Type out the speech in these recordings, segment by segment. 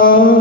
Oh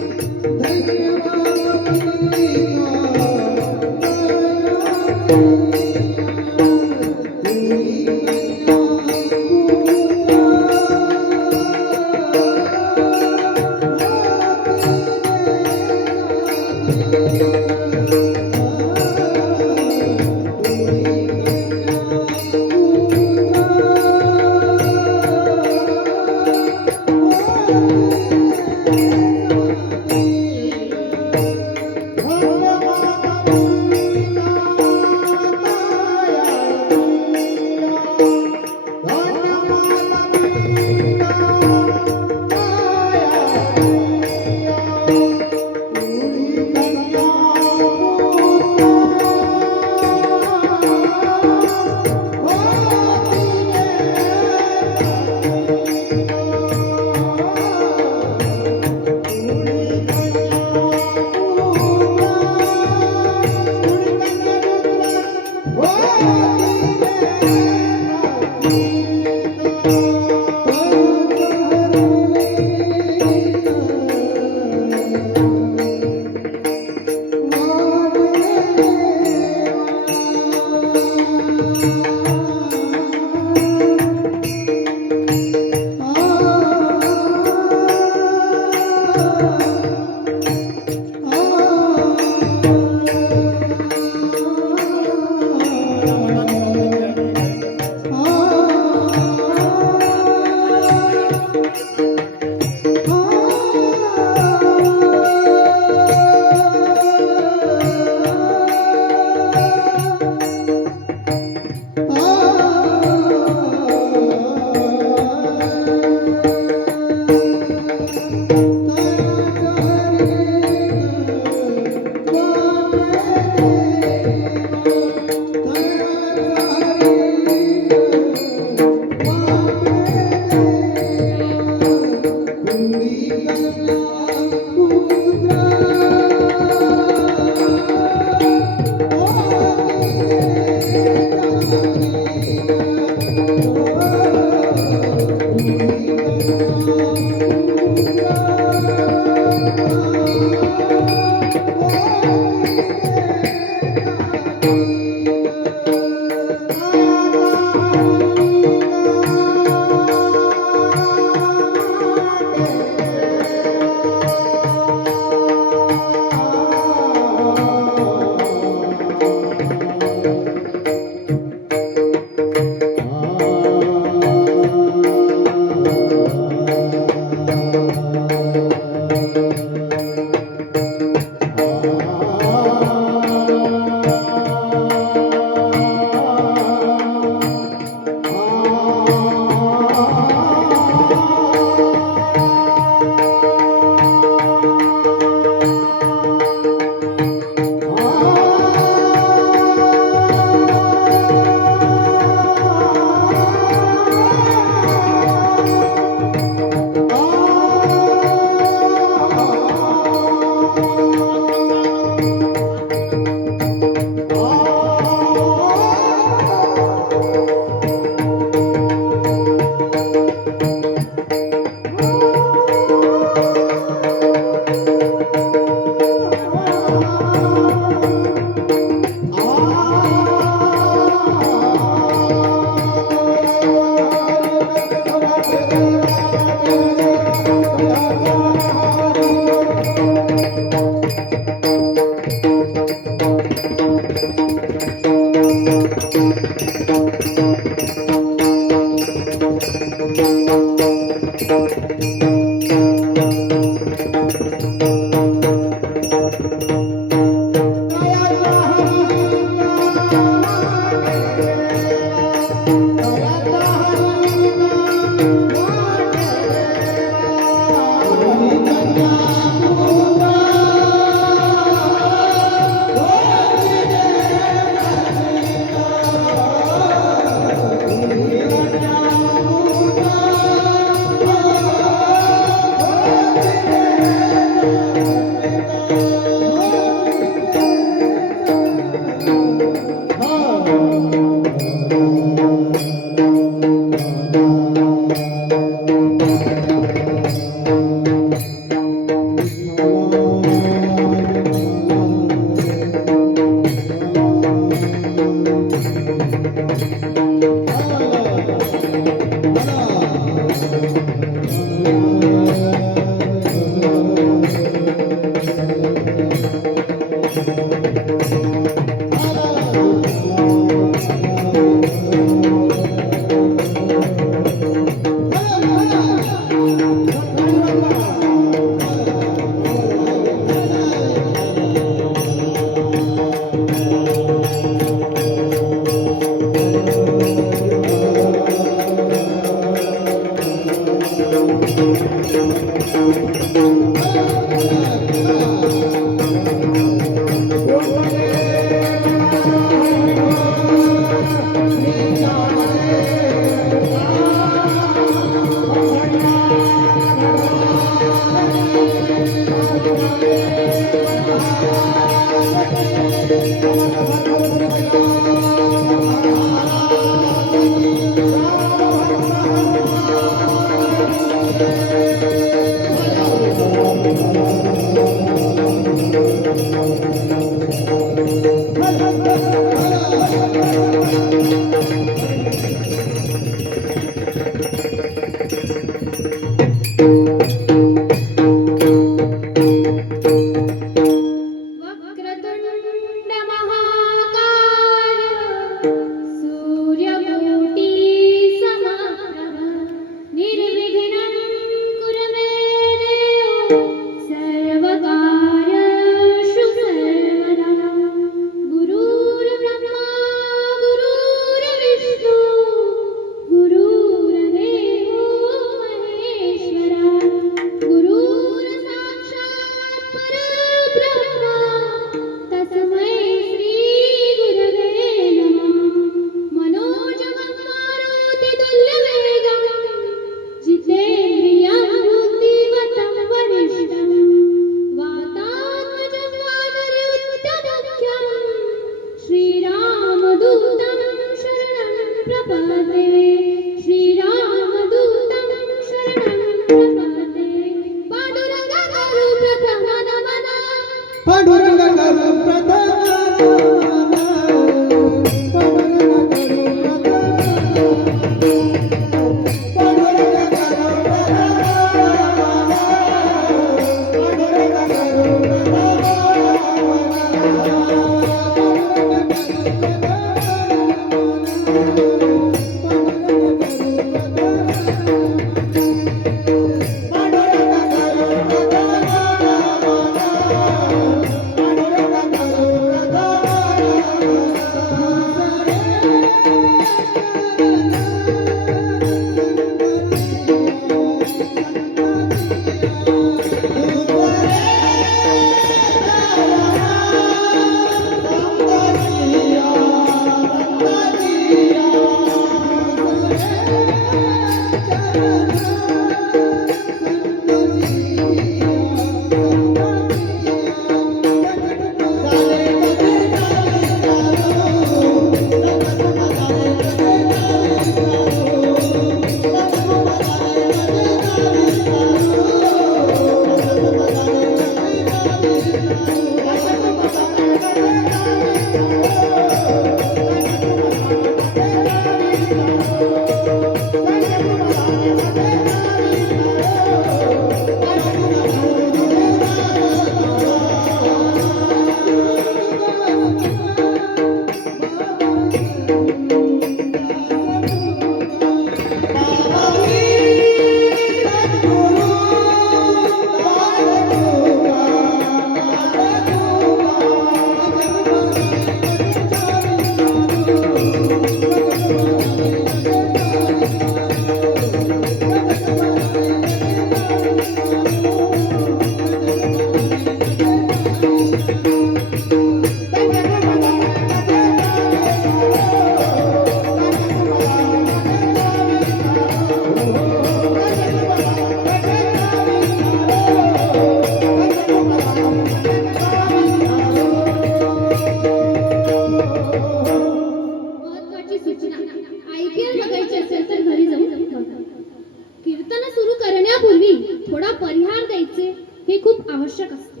परिहार द्यायचे हे खूप आवश्यक असते.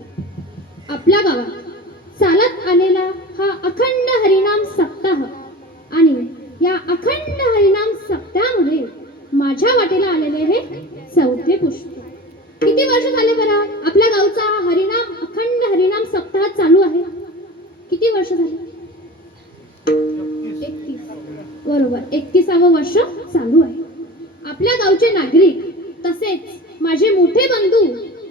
आपल्या गावात चालत आलेला हा अखंड हरिनाम सप्ताह आणि या अखंड हरिनाम सप्ताहामध्ये माझ्या वाटेला आलेले हे चौथे पुष्प. किती वर्ष झाले बरं आपल्या गावचा हरिनाम अखंड हरिनाम सप्ताह चालू आहे? किती वर्ष झाले? 31. बरोबर, 31वं वर्ष चालू आहे. आपल्या गावचे नागरिक तसेच माझे मोठे बंधू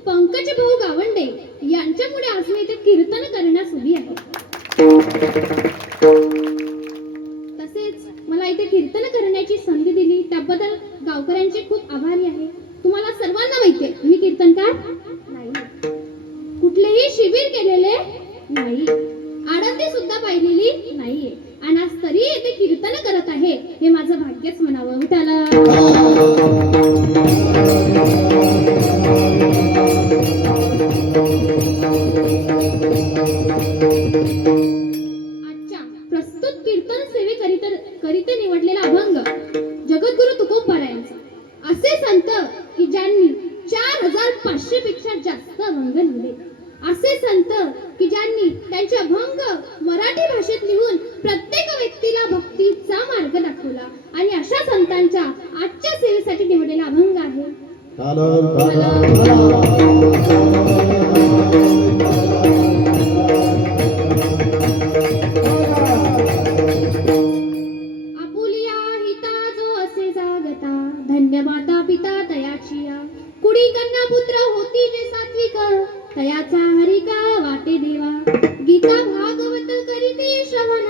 पंकज भाऊ गावंडे यांच्यामुळे आज मी इथे कीर्तन करण्यास उभी आहे. तसेच मला इथे कीर्तन करण्याची संधी दिली त्याबद्दल गावकऱ्यांचे खूप आभारी आहे. तुम्हाला सर्वांना माहिती आहे मी कीर्तनकार नाही, कुठलेही शिबिर केलेले नाही, आळंदी सुद्धा पाहिलेली नाहीये आणि आज तरी इथे कीर्तन करत आहे हे माझं भाग्यच म्हणावं. त्याला आजच्या प्रस्तुत कीर्तन सेवेकरिता निवडलेला अभंग जगद्गुरु तुकोबारायांचा. असे संत की ज्यांनी 4500 पेक्षा जास्त अभंग लिहिले, असे संत की ज्यांनी त्यांचे अभंग मराठी भाषेत लिहून प्रत्येक व्यक्तीला भक्तीचा मार्ग दाखवला आणि अशा संतांच्या आजच्या सेवेसाठी निवडलेला अभंग आहे. आपुलिया हिता जो असे जागता धन्य माता पिता तयाचिया कुडी कन्या पुत्र होती जे सात्विक तयाचा हरिका वाटे देवा. गीता भागवत करीते श्रवण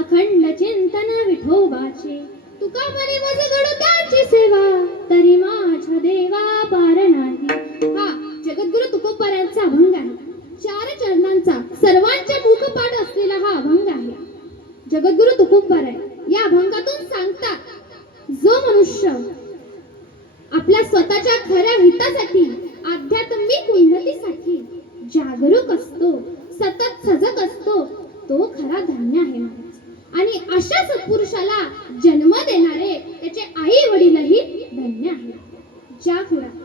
अखंड चिंतन विठोबाचे तुका म्हणे मज घडो त्यांची सेवा तरी माझ्या देवा पार नाही. हा जगद्गुरु तुकोबारायांचा अभंग आहे. 4 चरणांचा सर्वांचे मुखपाठ असलेला हा अभंग आहे. जगद्गुरु तुकोबाराय या अभंगातून सांगतात जो मनुष्य आपल्या स्वतःच्या खऱ्या हितासाठी आध्यात्मिक उन्नतीसाठी जागरूक असतो, सतत सजग असतो, तो खरा धन्य आहे. आणि अशा सत्पुरुषाला जन्म देणारे त्याचे आई वडीलही धन्य आहेत. ज्या कुळात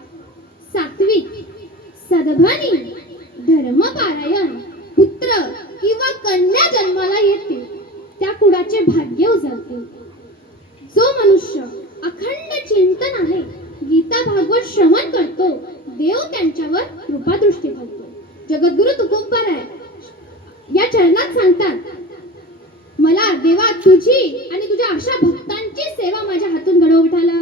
सात्विक सद्भानी धर्मपारायण पुत्र किंवा कन्या जन्माला येते त्या कुळाचे भाग्य उजळते. जो मनुष्य अखंड चिंतन आहे गीता भागवत श्रवण करतो देव त्यांच्यावर कृपादृष्टी करतो. जगद्गुरु तुकोबाराय या चरणात सांगतात मला देवा तुझी आणि तुझ्या अशा भक्तांची सेवा माझ्या हातून घडव विठाला.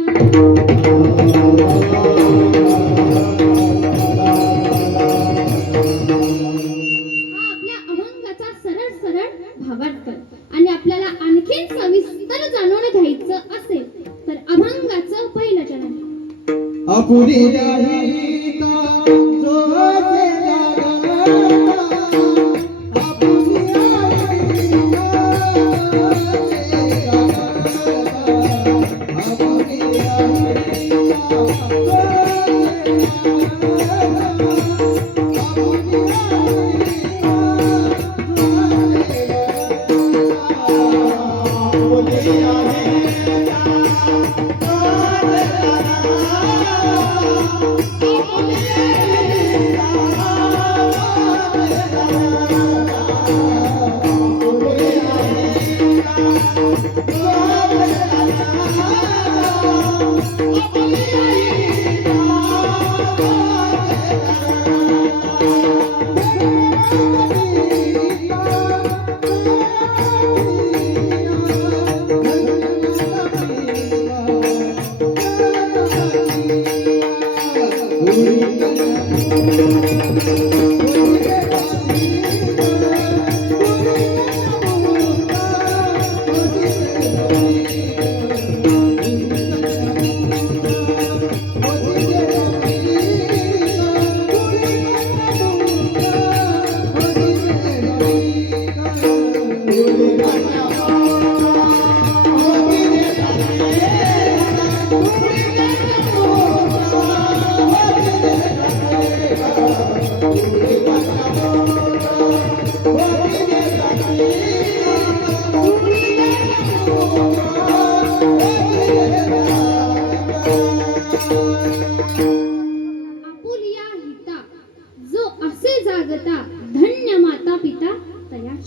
हा आपल्या अभंगाचा सरळ सरळ भावार्थ आणि आपल्याला आणखीन सविस्तर जाणून घ्यायचं असेल तर अभंगाचं पहिलं चरण आपुली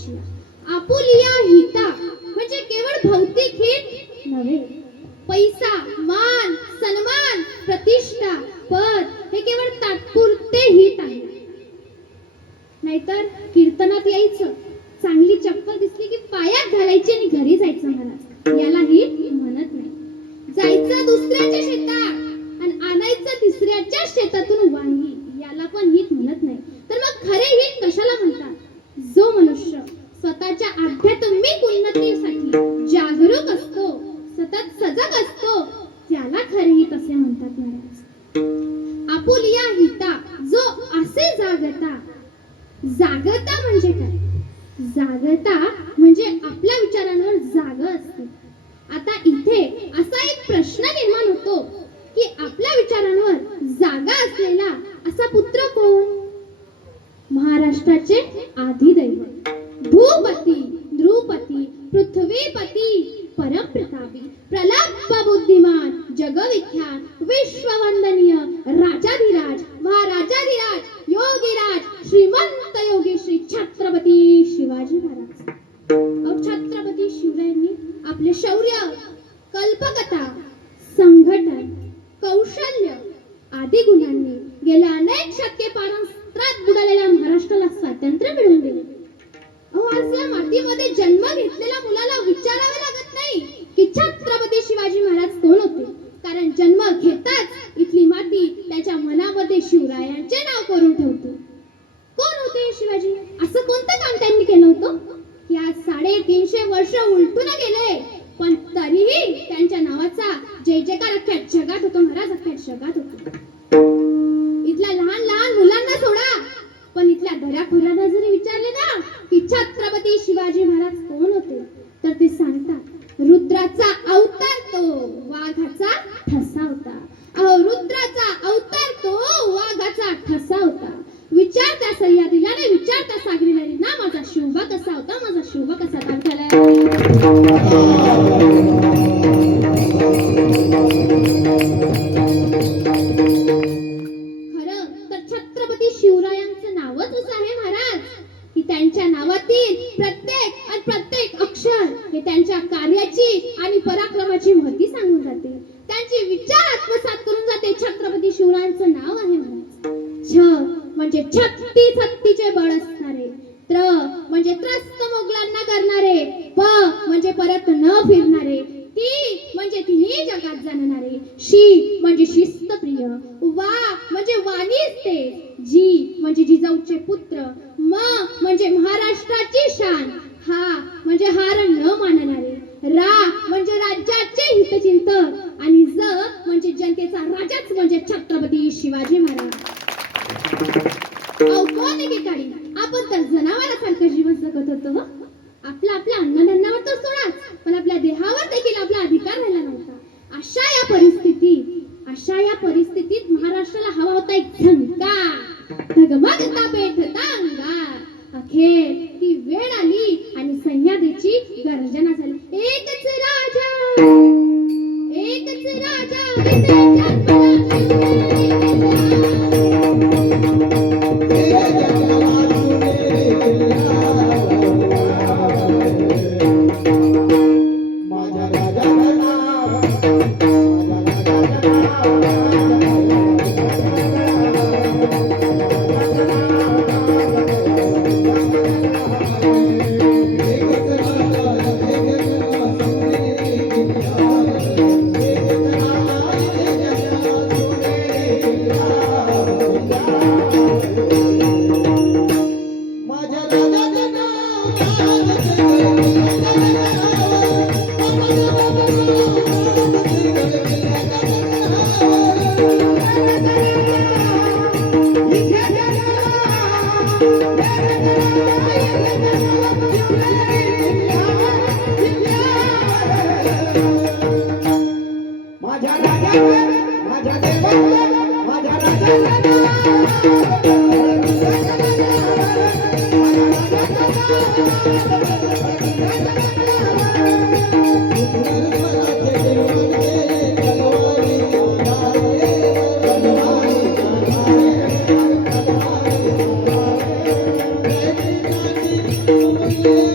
तयाची आपुलिया हिता म्हणजे केवळ भौतिक हित नव्हे. पैसा, मान, सन्मान, प्रतिष्ठा, पद हे केवळ तात्पुरते हित आहे. नाहीतर कीर्तनात यायचं, चांगली चप्पल दिसली की पायात घालायची आणि घरी जायचं महाराज, याला हित म्हणत नाही. जायचं दुसऱ्याच्या शेतात आणि आणायचं तिसऱ्याच्या शेतातून वांगी, याला पण हित म्हणत नाही. तर मग खरे हित कशाला म्हणतात? जो मनुष्य स्वतःच्या आध्यात्मिक उन्नतीसाठी जागरूक असतो, सतत सजग असतो, त्याला खरे हित असे म्हणतात महाराज. आपुलिया हिता जो असे जागता. जागता म्हणजे काय? जागता म्हणजे आपल्या विचारांवर जाग असते. आता इथे असा एक प्रश्न निर्माण होतो की आपल्या विचारांवर जागा असलेला असा पुत्र कोण? महाराष्ट्राचे आदिदैवत, भूपती, ध्रुपती, पृथ्वीपती, परमप्रतापी, प्रलाप बुद्धिमान, जगविख्यात, विश्ववंदनीय, राजाधिराज, महाराजाधिराज, योगीराज, श्रीमंत योगी श्री छत्रपती शिवाजी महाराज. छत्रपती शिवरायांनी आपले शौर्य, कल्पकता, संघटन, कौशल्य आदी गुणांनी गेल्या अनेक शतके पारंत्र्यात बुडालेल्या महाराष्ट्राला स्वातंत्र्य मिळवून दिले. आज या मातीमध्ये जन्म घेतलेल्या मुलाला विचारावे लागत नाही की छत्रपती शिवाजी महाराज कोण होते, कारण जन्म घेताच इथली माती त्याच्या मनामध्ये शिवरायांचे नाव करून ठेवते. कोण होते शिवाजी? असं कोणतं काम त्यांनी केलं होतं की आज 350 वर्ष उलटून गेले, पण तरीही त्यांच्या नावाचा जय जयकार अख्ख्या जगात होतो महाराज, अख्ख्या जगात होतो. इथल्या लहान लहान मुलांना सोडा, पण इथल्या दऱ्याखोऱ्यांना जरी विचारले ना की छत्रपती शिवाजी महाराज कोण होते, तर ते सांगतात रुद्राचा अवतार तो वाघाचा ठसा होता. अहो रुद्राचा अवतार तो वाघाचा ठसा होता. विचार त्या सह्याद्रीला नाही, विचार त्या सागरीला ना, माझा शिवबा कसा होता, माझा शिवबा कसा तारखाला. खरं तर छत्रपती शिवरायांचं नावच असं आहे महाराज की त्यांच्या नावातील प्रत्येक अक्षर हे त्यांच्या कार्याची आणि पराक्रमाची महती सांगून जाते, त्यांचे विचार आत्मसात करून जाते. छत्रपती शिवरायांचं नाव आहे महाराज. छ म्हणजे छत्तीचे बळ असणारे, त्र म्हणजे त्रस्त मोगलांना करणारे, प म्हणजे परत न फिरणारे, ती म्हणजे तिन्ही जगात जाणणारे, शी म्हणजे शिस्तप्रिय, वा म्हणजे वाणीच ते, जी म्हणजे जिजाऊचे पुत्र, म म्हणजे महाराष्ट्राची शान, हा म्हणजे हार न मानणारे, रा म्हणजे राज्याचे हितचिंतक आणि ज म्हणजे जनतेचा राजाच म्हणजे छत्रपती शिवाजी महाराज. कोण एकेकाळी आपण तर जनावरांसारखं जीवन जगत होतो. आपल्या अन्नधान्यावर तर सोडाच, पण आपल्या देहावर देखील आपला अधिकार राहिला नव्हता. अशा या परिस्थितीत महाराष्ट्राला हवा होता एक झंकार, धगमगता पेटता अंगार. अखेर ती वेळ आली आणि सह्याद्रीची गर्जना झाली. एकच राजा Thank you.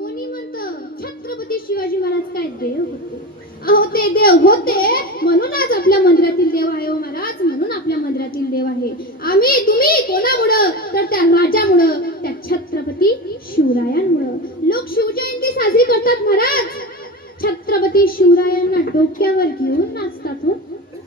कोणी म्हणतं छत्रपती शिवाजी महाराज काय देव होते. अहो ते देव होते म्हणून आज आपल्या मंदिरातील देव आहे. हो महाराज, म्हणून आपल्या मंदिरातील देव आहे. आम्ही तुम्ही कोणामुळं तर त्या राजामुळं, त्या छत्रपती शिवरायांमुळं. लोक शिवजयंती साजरी करतात महाराज. छत्रपती शिवरायांना डोक्यावर घेऊन नाचतात हो.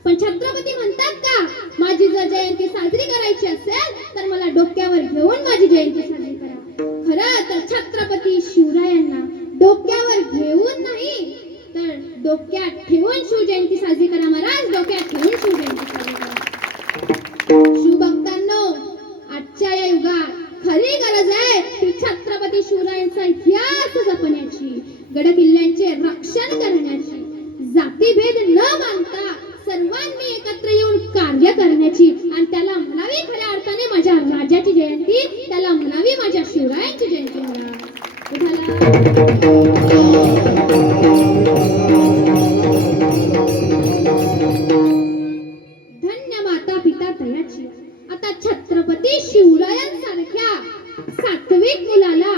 पण छत्रपती म्हणतात का माझी जर जयंती साजरी करायची असेल तर मला डोक्यावर घेऊन माझी जयंती साजरी करा. खरं तर छत्रपती शिवरायांना डोक्यावर घेऊन नाही तर डोक्यात ठेवून शिवजयंती साजरी करा महाराज. डोक्यात ठेवून शिवजयंती साजरी करा. शिवभक्तांनो, आजच्या या युगात खरी गरज आहे ती छत्रपती शिवरायांचा इतिहास जपण्याची, गडकिल्ल्यांचे रक्षण करण्याची, जातीभेद न मानता सर्वांनी एकत्र येऊन कार्य करण्याची आणि त्याला म्हणावी खऱ्या अर्थाने माझ्या राजाची जयंती, त्याला म्हणावी माझ्या शिवरायांची जयंती म्हणा. धन्य माता पिता तयाची. आता छत्रपती शिवरायांसारख्या सात्विक मुलाला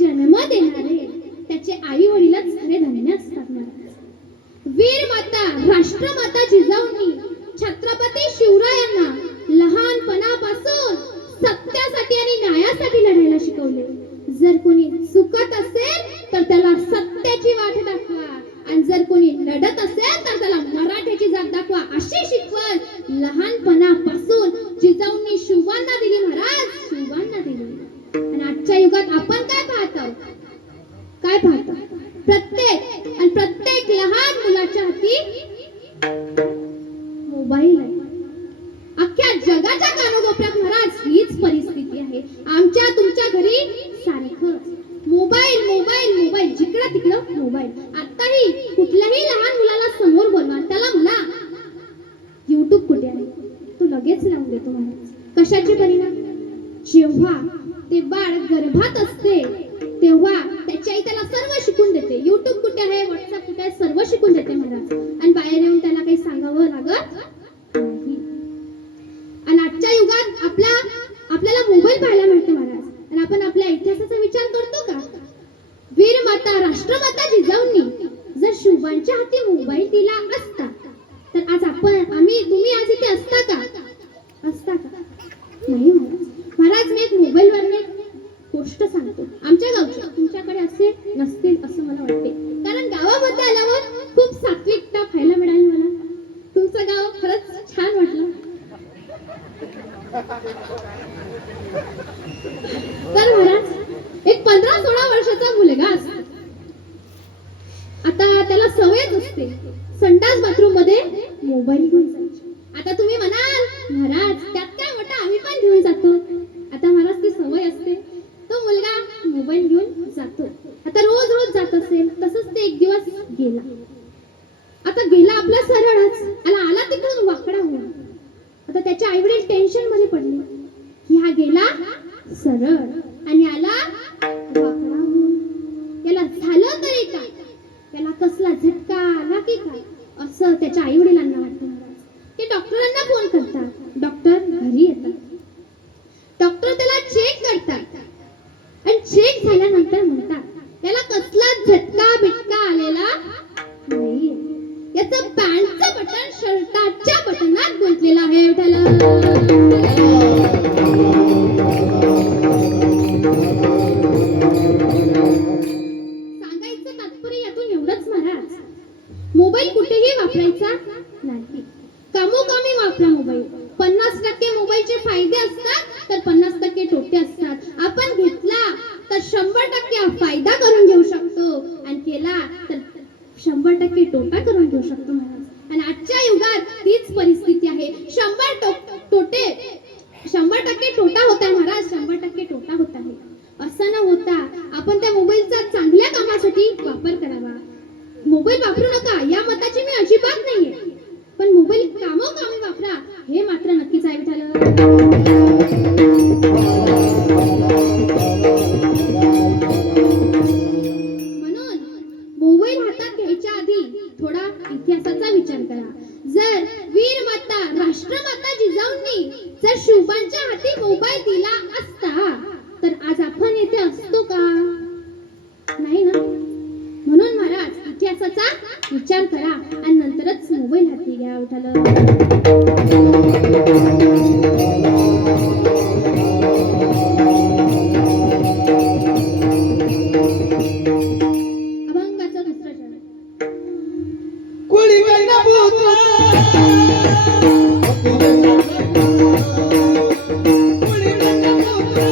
जन्म देणारे त्याचे आई वडीलच खरे धन्य असतात महाराज. वीर माता राष्ट्रमाता जिजाऊंनी छत्रपती शिवरायांना लहानपणापासून सत्यासाठी आणि न्यायासाठी लढायला शिकवले. जर कोणी चुकत असेल तर त्याला सत्याची वाट दाखवा आणि जर कोणी लढत असेल तर त्याला मराठ्याची जात दाखवा, अशी शिकवण लहानपणापासून जिजाऊंनी शिवांना दिली महाराज. शिवांना दिली. आणि आजच्या युगात आपण काय पाहतो? काय पाहतो? प्रत्येक लहान मुलाच्या हाती मोबाईल आहे. अख्ख्या जगाच्या कानोकोपऱ्यात महाराज हीच परिस्थिती आहे. आमच्या तुमच्या घरी सारखं मोबाईल मोबाईल मोबाईल, जिकडं तिकडं मोबाईल. आताही कुठल्याही लहान मुलाला समोर बोलवा, त्याला म्हणा YouTube कुठे आहे, तो लगेच लावून देतो महाराज. कशाचे परिणाम? जेव्हा ते बाळ गर्भात असते तेव्हा त्याची आई त्याला सर्व शिकून देते. YouTube कुठे आहे, WhatsApp कुठे आहे, सर्व शिकून देते महाराज. आणि बाहेर येऊन त्याला काही सांगावं लागत नाही. आणि आजच्या युगात आपल्याला मोबाईल पाहायला मिळतो महाराज. आणि आपण आपल्या इतिहासाचा विचार करतो का? वीर माता राष्ट्रमाता जिजाऊंनी जर शिवबांच्या हाती मोबाईल दिला असता तर आज तुम्ही आज इथे असता का? नाही महाराज. मी एक मोबाईलवर गोष्ट सांगतो आमच्या गावची. तुमच्याकडे असे नसतील असं मला वाटते, कारण गावामध्ये आल्यावर खूप सात्विकता पाहायला मिळाली मला. तुमचं गाव खरंच छान वाटलं. तर महाराज एक 15-16 वर्षाचा मुलगा असतो. आता त्याला सवयच असते संडास बाथरूम मध्ये मोबाईल घेऊन जायची. आता तुम्ही म्हणाल महाराज त्यात काय मोठं, आम्ही पण घेऊन जातो. आता महाराज ती सवय असते. तो मुलगा मोबाईल घेऊन जातो. आता रोज जात असेल. तसंच ते एक दिवस गेला. आता गेला आपला सरळच, आला तिकडून वाकडा होऊन. आता त्याच्या आई वडील टेन्शन मध्ये पडले की हा गेला सरळ आणि आला वाकडा होऊन. याला झालं तरी काय, त्याला कसला झटका आला की काय, असं त्याच्या आई वडिलांना वाटतं महाराज. ते डॉक्टरांना फोन करतात. डॉक्टर घरी येतात. डॉक्टर त्याला चेक करतात आणि चेक झाल्यानंतर म्हणतात त्याला कसला झटका बिटका आलेला नाही. याचं पॅन्टचं बटन शर्टाच्या बटनात गुंतलेलं आहे. सांगायचं तात्पर्य यातून एवढंच महाराज, मोबाईल कुठेही वापरायचा नाही. कामोकामी वापरा मोबाईल. 50% मोबाईलचे फायदे असतात तर 50% तोटे असतात. आपण घेतला तर 100% फायदा करून घेऊ शकतो आणि 100% तोटा करून घेऊ शकतो महाराज. आणि आजच्या युगात तीच परिस्थिती आहे. 100% तोटा होत आहे महाराज. 100% तोटा होत आहे. असं न होता आपण त्या मोबाईलचा चांगल्या कामासाठी वापर करावा. मोबाईल वापरू नका या मताची मी अजिबात नाहीये, पण मोबाईल कामोकामी वापरा हे मात्र नक्कीच आहे विठाला. म्हणून मोबाईल हातात घ्यायच्या आधी थोडा इतिहासाचा विचार करा. जर वीरमाता राष्ट्रमाता जिजाऊंनी जर शिवबांच्या हाती मोबाईल दिला असता तर आज आपण येथे असतो का? नाही ना. म्हणून महाराज इतिहासाचा विचार करा आणि नंतरच मोबाईल हाती घ्या विठाला. अभंगाचा दुसरा चरण. कुळी गंगा पुत्र कुळी गंगा पुत्र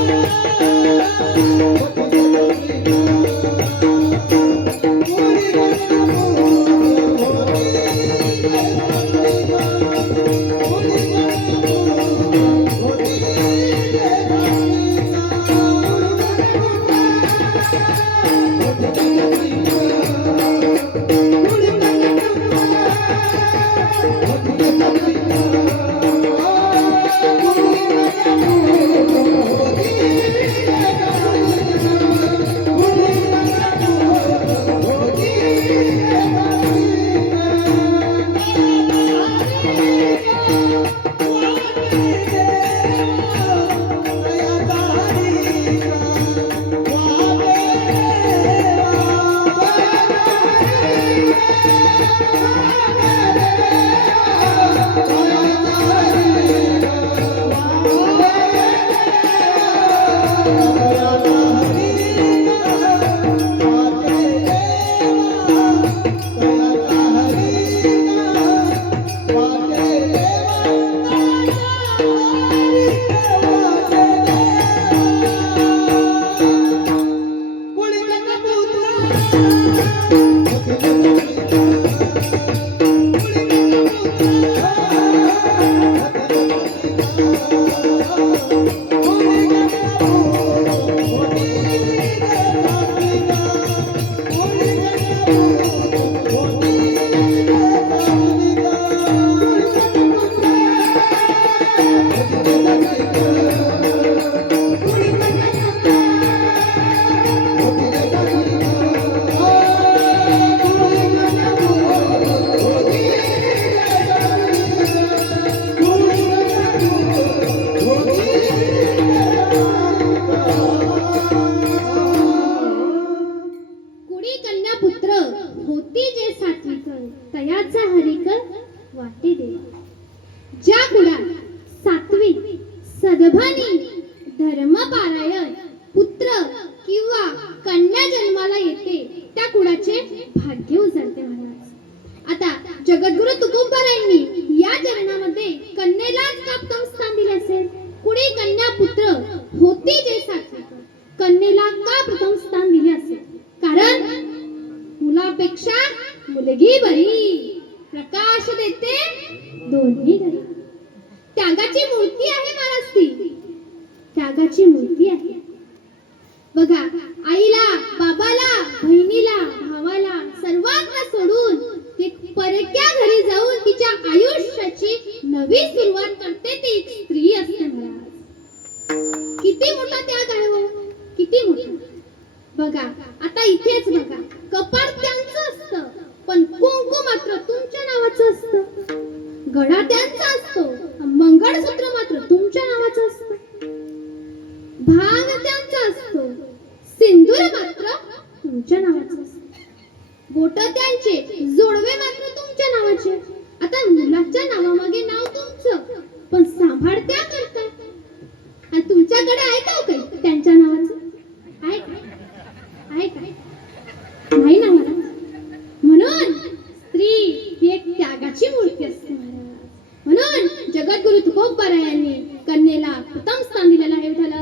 धर्मपारायण पुत्र किंवा कन्या जन्माला येते त्या कुळाचे भाग्य उजळते महाराज. आता जगद्गुरु तुकोबारायांनी या चरणामध्ये कन्येलाच का प्रथम स्थान दिले असेल? कुणी कन्या पुत्र होती जे सात्विक, कन्येला का प्रथम स्थान दिले असेल? कारण मुलापेक्षा मुलगी बरी, प्रकाश देते दोन्ही घरी. त्यागाची मूर्ती आहे महाराज ती, त्यागाची मूर्ती आहे. बघा, आईला, बाबाला, बहिणीला, भावाला सर्वांना सोडून ती परक्या घरी जाऊन तिच्या आयुष्याची नवी सुरुवात करते ती एक स्त्री असते महाराज. किती मोठा त्याग आहे हो, किती मोठा. बघा आता इथेच बघा, कपाळ त्यांचं असतं पण कुंकू मात्र तुमच्या नावाचं असतं. गळा त्यांचा असतो, मंगळसूत्र मात्र तुमच्या नावाचं असतं. भांग त्यांचा असतो, सिंदूर मात्र तुमच्या नावाचं असतं. बोट त्यांचे, जोडवे मात्र तुमच्या नावाचे. आता मुलाच्या नावामागे नाव तुमचं, पण सांभाळ त्या करतात. आणि तुमच्याकडे आहे का काही त्यांच्या नावाचं? आहे का? आहे का? नाही ना महाराज. म्हणून स्त्री ही एक त्यागाची मूर्ती असते महाराज. म्हणून जगद्गुरु तुकोबारायांनी कन्येला प्रथम स्थान दिलेलं आहे विठ्ठला.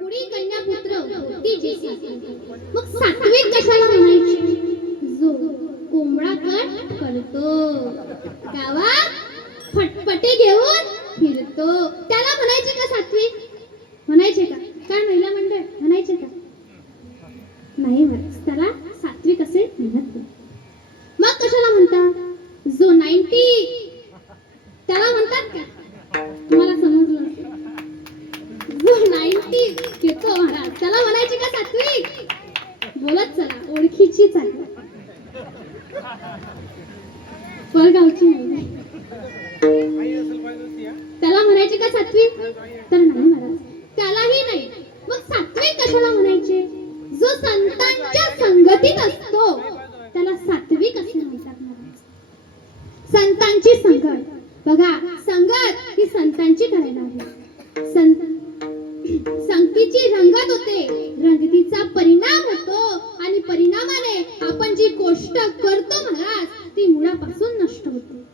कुणी कन्या पुत्र होती जेसी. मग सात्विक कशाला म्हणायचे? जो कोंबडा कट करतो, गावात फटफटे घेऊन फिरतो, त्याला म्हणायचे का सात्विक? म्हणायचे का? काय महिला मंडळ म्हणायचे का? नाही म्हणत, त्याला सात्विक असे म्हणत नाही. मग कशाला म्हणतात? जो 90 त्याला म्हणतात का? तुम्हाला समजलं असेल. जो 90 घेतो महाराज त्याला म्हणायचे का सात्विक? बोलत चला, ओळखीचीच आहे, परगावची नाही. त्याला म्हणायचे का सात्विक? तर नाही महाराज, त्यालाही नाही. मग सात्विक कशाला म्हणायचे? जो संतांच्या संगतीत असतो त्याला सात्विक असे म्हणतात महाराज. संतांची संगत बघा, संगत ही संतांची करायला हवी. संगतीची रंगत होते, रंगतीचा परिणाम होतो आणि परिणामाने आपण जी गोष्ट करतो महाराज ती मुळापासून नष्ट होते.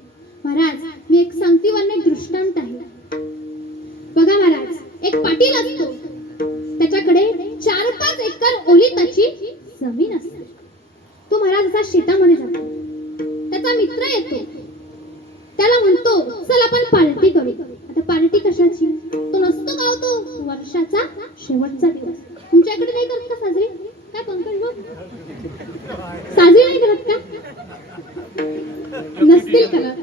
महाराज, मी एक संगतीवरने एक दृष्टांत आहे. बघा महाराज, एक पाटील असतो, त्याच्याकडे 4-5 एकर ओलिताची जमीन असते. तो महाराज असा शेतामध्ये जातो, त्याचा मित्र येतो, त्याला म्हणतो चल आपण पार्टी करू. आता पार्टी कशाची? तो नसतो का तो वर्षाचा शेवटचा दिवस. तुमच्याकडे नाही करत का साजरी? काय पंकज भाऊ, साजरी नाही करत का? नसतील करत,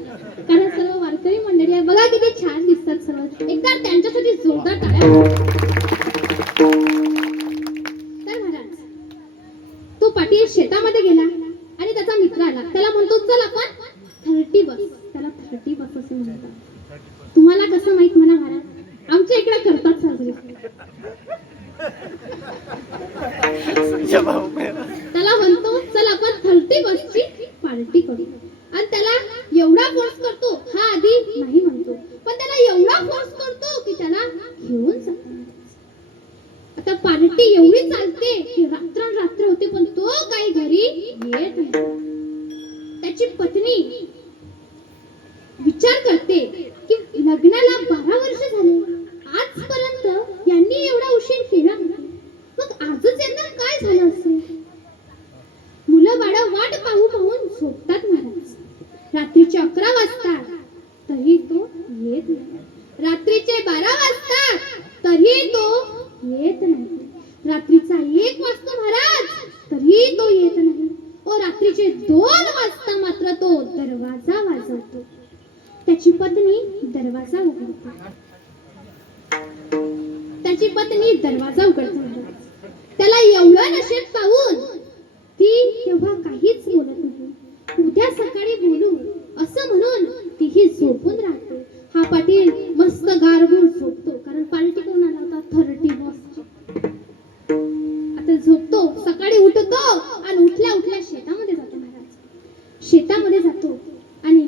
कारण सर्व वारकरी मंडळी आहे. बघा किती छान दिसतात सर्व. एकदा त्यांच्यासाठी जोरदार टाळ्या. तर महाराज, तो पाटील शेतामध्ये गेला आणि त्याचा मित्र आला, त्याला म्हणतो चल आपण 30 बस. त्याला 30 बस असे म्हणतात. तुम्हाला कसं माहित म्हणा महाराज? आमच्या इकडे करतात साजरी. त्याला म्हणतो चल आपण 30 बसची पार्टी करू. आणि त्याला एवढा फोर्स करतो, हा आधी नाही म्हणतो, पण त्याला एवढा फोर्स करतो की त्याला घेऊन जातो. आता पार्टी एवढी चालते की रात्र होते, पण तो काही घरी येत नाही. त्याची पत्नी विचार करते की लग्नाला 12 वर्ष झाले, आजपर्यंत यांनी एवढा उशीर केला, मग आजच यांना काय झालं असेल? मुलं बाळं वाट पाहून झोपतात महाराज. रात्रीचे 11 वाजतात तरी तो येत नाही. रात्रीचे 12 वाजतात तरी तो येत नाही. रात्रीचा 1 वाजतो महाराज तरी तो येत नाही. ओ रात्रीचे 2 वाजता मात्र तो दरवाजा वाजवतो. त्याची पत्नी दरवाजा उघडते. त्याला एवढं नशेत पाहून ती तेव्हा काहीच बोलत नाही. उद्या सकाळी बोलू असं म्हणून तीही झोपून राहते. हा पाटील मस्त गारगुर झोपतो, कारण पार्टी करून आला होता 30 बसची. आता झोपतो, सकाळी उठतो आणि उठल्या शेतामध्ये जातो महाराज. शेतामध्ये जातो आणि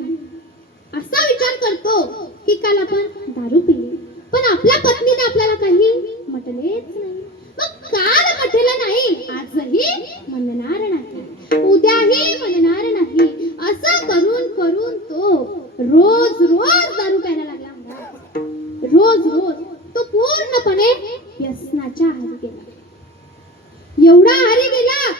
असा विचार करतो की काल आपण दारू पिली, पण आपल्या पत्नीने आपल्याला काही म्हटलेच नाही. मग काल म्हटलं नाही, आजही म्हणणार नाही, उद्याही म्हणणार नाही. असं करून करून तो रोज दारू प्यायला लागला महाराज. रोज तो पूर्णपणे व्यसनाच्या आहारी गेला. एवढा आहारी गेला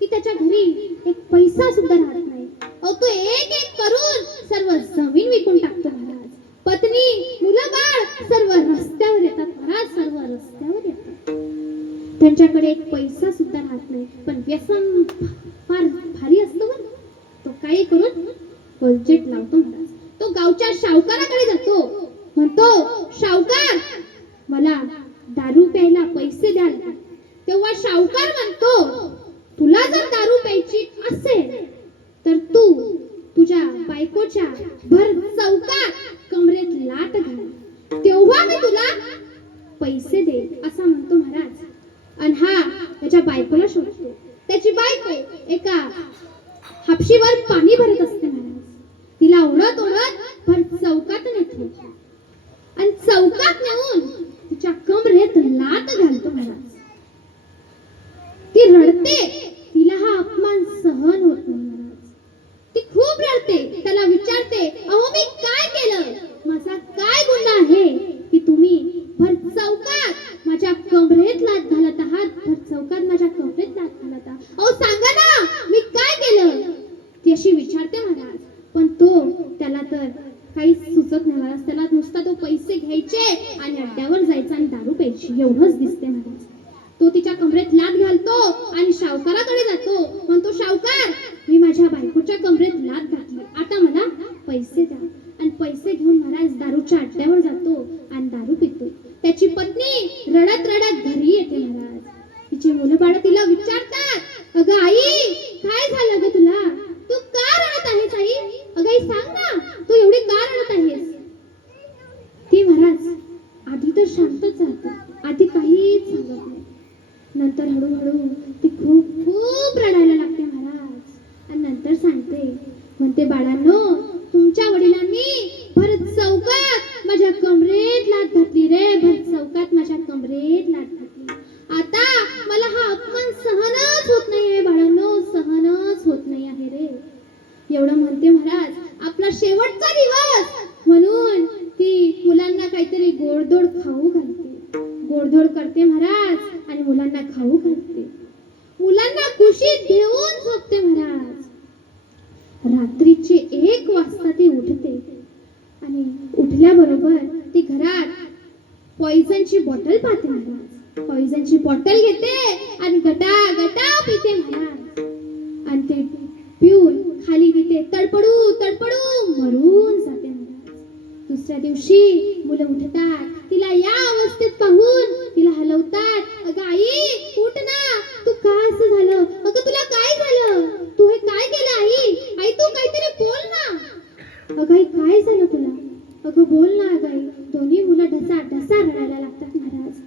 की त्याच्या घरी एक पैसा सुद्धा राहत नाही. तो एक करून सर्व जमीन विकून टाकतो महाराज. पत्नी, मुलं बाळ सर्व रस्त्यावर येतात महाराज, सर्व रस्त्यावर येतात. त्यांच्याकडे एक पैसा सुद्धा राहत नाही, पण व्यसन फार भारी असतो बरं. तो काही करून कोलचेट लावतो महाराज. तो गावच्या सावकाराकडे जातो, म्हणतो, सावकार मला दारू प्यायला पैसे द्याल का? तेव्हा सावकार म्हणतो, तुला जर दारू प्यायची असेल तर तू तुझ्या बायकोच्या भर चौकात कमरेत लाट घाल, तेव्हा मी तुला पैसे दे, असा म्हणतो महाराज. आणि हा त्याच्या बायकोला शोधतो. त्याची बायको एका हापशीवर पाणी भरत असते महाराज. तिला ओढत ओढत भर चौकात नेतो आणि चौकात नेऊन तिच्या कमरेत लात घालतो महाराज. ती रडते, तिला हा अपमान सहन होत नाही महाराज. ती खूप रडते, त्याला विचारते, अहो मी काय केलं, माझा काय गुन्हा आहे की तुम्ही भर चौकात माझ्या कमरेत लात घालत आहात, भर चौकात माझ्या कमरेत लात घालत आहात, अहो सांगा ना मी काय केलं. ती अशी विचारते महाराज. पण तो त्याला तर काहीच सुचत नाही महाराज. त्याला नुसता तो पैसे घ्यायचे आणि अड्ड्यावर जायचा आणि दारू प्यायची एवढंच दिसते महाराज. तो तिच्या कमरेत लात घालतो आणि सावकाराकडे जातो, म्हणतो, सावकार मी माझ्या बायकोच्या कमरेत लात घातली, आता मला पैसे द्या. आणि पैसे घेऊन महाराज दारूच्या अड्ड्यावर जातो आणि दारू पितो. त्याची पत्नी रडत रडत घरी येते महाराज. तिची मुलं बाळ तिला विचारतात, अगं आई काय झालं ग तुला, तू का रडत आहेस आई, अगं आई सांग ना तू एवढी का रडत आहेस. ती महाराज आधी तर शांतच राहते, आधी काहीच सांगत नाही. नंतर हळूहळू ती खूप खूप रडायला लागते महाराज. आणि नंतर सांगते, म्हणते, बाळांनो तुमच्या वडिलांनी भर चौकात माझ्या कमरेत लात घातली रे, भर चौकात माझ्या कमरेत लात घातली. आता मला हा अपमान सहनच होत नाही आहे बाळांनो, सहनच होत नाही आहे रे. एवढं म्हणते महाराज. आपला शेवटचा दिवस म्हणून ती मुलांना काहीतरी गोडधोड खाऊ घालते, गोडधोड करते महाराज आणि मुलांना खाऊ घालते. मुलांना खुशीत घेऊन झोपते महाराज. रात्रीचे 1 वाजता ती उठते आणि उठल्याबरोबर ती घरात पॉइझनची बॉटल पाहते महाराज. पॉइझनची बॉटल घेते आणि गटा गटा पिते महाराज. आणि ते पिऊन खाली तिथे तडपडू तडपडू मरून जाते महाराज. दुसऱ्या दिवशी मुलं उठतात, तिला या अवस्थेत पाहून तिला हलवतात, अगं आई उठ ना, तू का असं झालं, अगं तुला काय झालं, तू हे काय केलं आई, आई तू काहीतरी बोल ना, अगं आई काय झालं तुला, अगं बोल ना अगं आई. दोन्ही मुलं ढसा ढसा रडायला लागतात महाराज.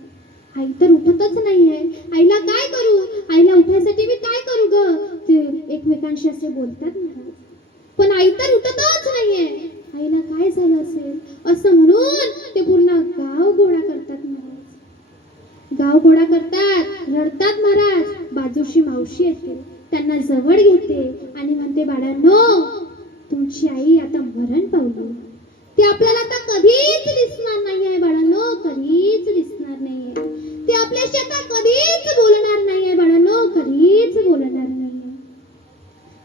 आई तर उठतच नाहीये, आईला काय करू, आईला उठायसाठी मी काय करू ग. ते एकमेकांशी असे बोलतात महाराज. पण आई तर उठतच नाहीये, आईला काय झालं असेल असं म्हणून ते पूर्ण गाव गोळा करतात महाराज. गाव गोळा करतात, रडतात महाराज. बाजूशी मावशी येते, त्यांना जवळ घेते आणि म्हणते, बाळांनो तुमची आई आता मरण पावली, ती आपल्याला आता कधीच दिसणार नाही आहे बाळांनो, कधीच दिसणार नाहीये. ती आपल्याशी आता कधीच बोलणार नाहीये बाळांनो, कधीच बोलणार नाहीये,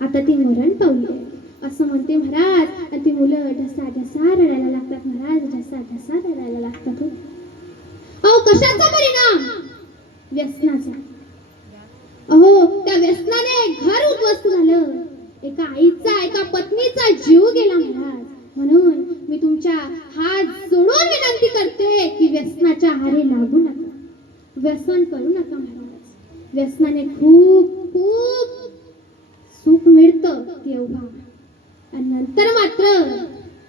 आता ती मरण पावली आहे असं म्हणते महाराज. आणि ती मुलं ढसा ढसा रडायला लागतात महाराज, ढसा ढसा रडायला लागतात. अहो कशाचा परिणाम, व्यसनाचा. अहो त्या व्यसनाने घर उद्ध्वस्त झालं, एका आईचा एका पत्नीचा जीव गेला महाराज. म्हणून मी तुमच्या हात जोडून विनंती करते की व्यसनाच्या आहारी लागू नका, व्यसन करू नका महाराज. व्यसनाने खूप खूप सुख मिळतं तेव्हा, आणि नंतर मात्र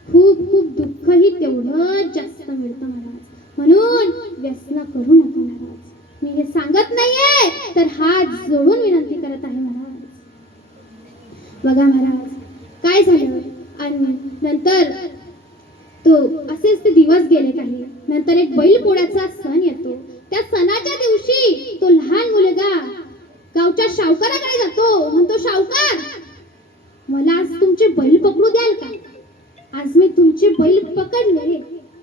खूप खूप दुःखही तेवढंच जास्त मिळतं महाराज. म्हणून व्यसन करू नका महाराज. मी हे सांगत नाहीये तर हात जोडून विनंती करत आहे महाराज. बघा महाराज काय झालं. आणि नंतर तो असेच ते दिवस गेले काही. नंतर एक बैलपोळ्याचा सण येतो. त्या सणाच्या दिवशी तो लहान मुलगा गावच्या सावकाराकडे जातो, म्हणतो, सावकार मला आज तुमचे बैल पकडू द्याल का, आज मी तुमचे बैल पकडले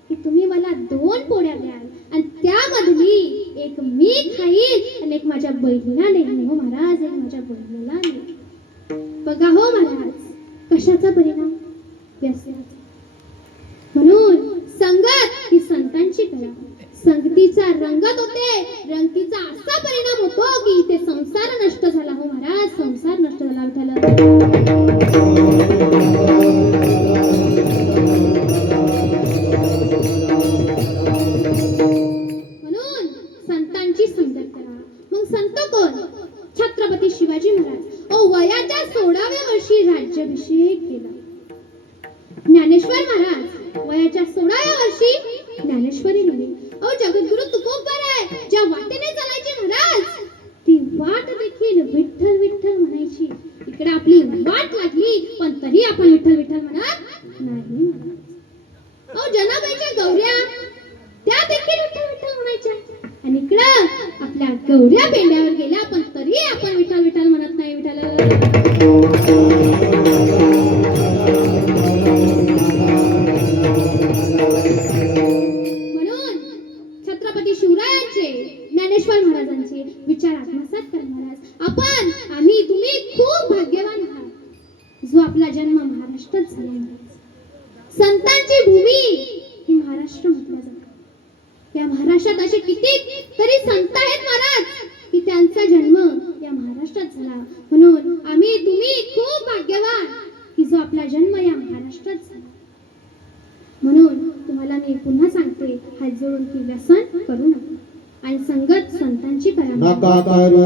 की तुम्ही मला 2 पोळ्या द्याल आणि त्यामधली एक मी खाईन आणि एक माझ्या बहिणीला देईन. हो महाराज, एक माझ्या बहिणीला देईन. बघा हो महाराज कशाचा परिणाम, व्यसनाचा. म्हणून संगत ही संतांची कला, संगतीचा रंगत होते, रंगतीचा असा परिणाम होतो की इथे संसार नष्ट झाला. हो महाराज, संसार नष्ट झाला. ज्ञानेश्वर महाराज वयाच्या 16व्या वर्षी ज्ञानेश्वरी लिहिली. अहो जगद्गुरु तुकोबराय ज्या वाटेने चालायचे महाराज ती वाट देखील विठ्ठल विठ्ठल म्हणायची. इकडे आपली वाट लागली पण तरी आपण विठ्ठल विठ्ठल म्हणत नाही. अहो जनाबाईच्या गौऱ्या त्या देखील विठ्ठल विठ्ठल म्हणायच्या आणि इकडं आपल्या गौऱ्या पेंड्यावर गेल्या पण तरी आपण विठ्ठल विठ्ठल म्हणत नाही. म्हणून छत्रपती शिवरायांचे ज्ञानेश्वर महाराजांचे विचार आत्मसात कर महाराज. आम्ही तुम्ही खूप भाग्यवान आहात जो आपला जन्म महाराष्ट्रात झाला. संतांची भूमी ही महाराष्ट्र म्हटलं जातं. या महाराष्ट्रात असे किती तरी संत आहेत महाराज की त्यांचा जन्म या महाराष्ट्रात झाला. म्हणून आम्ही तुम्ही खूप भाग्यवान की जो आपला जन्म या महाराष्ट्रात झाला. म्हणून तुम्हाला मी पुन्हा सांगते हात जोडून की व्यसन करू नका आणि संगत संतांची करा. नका करू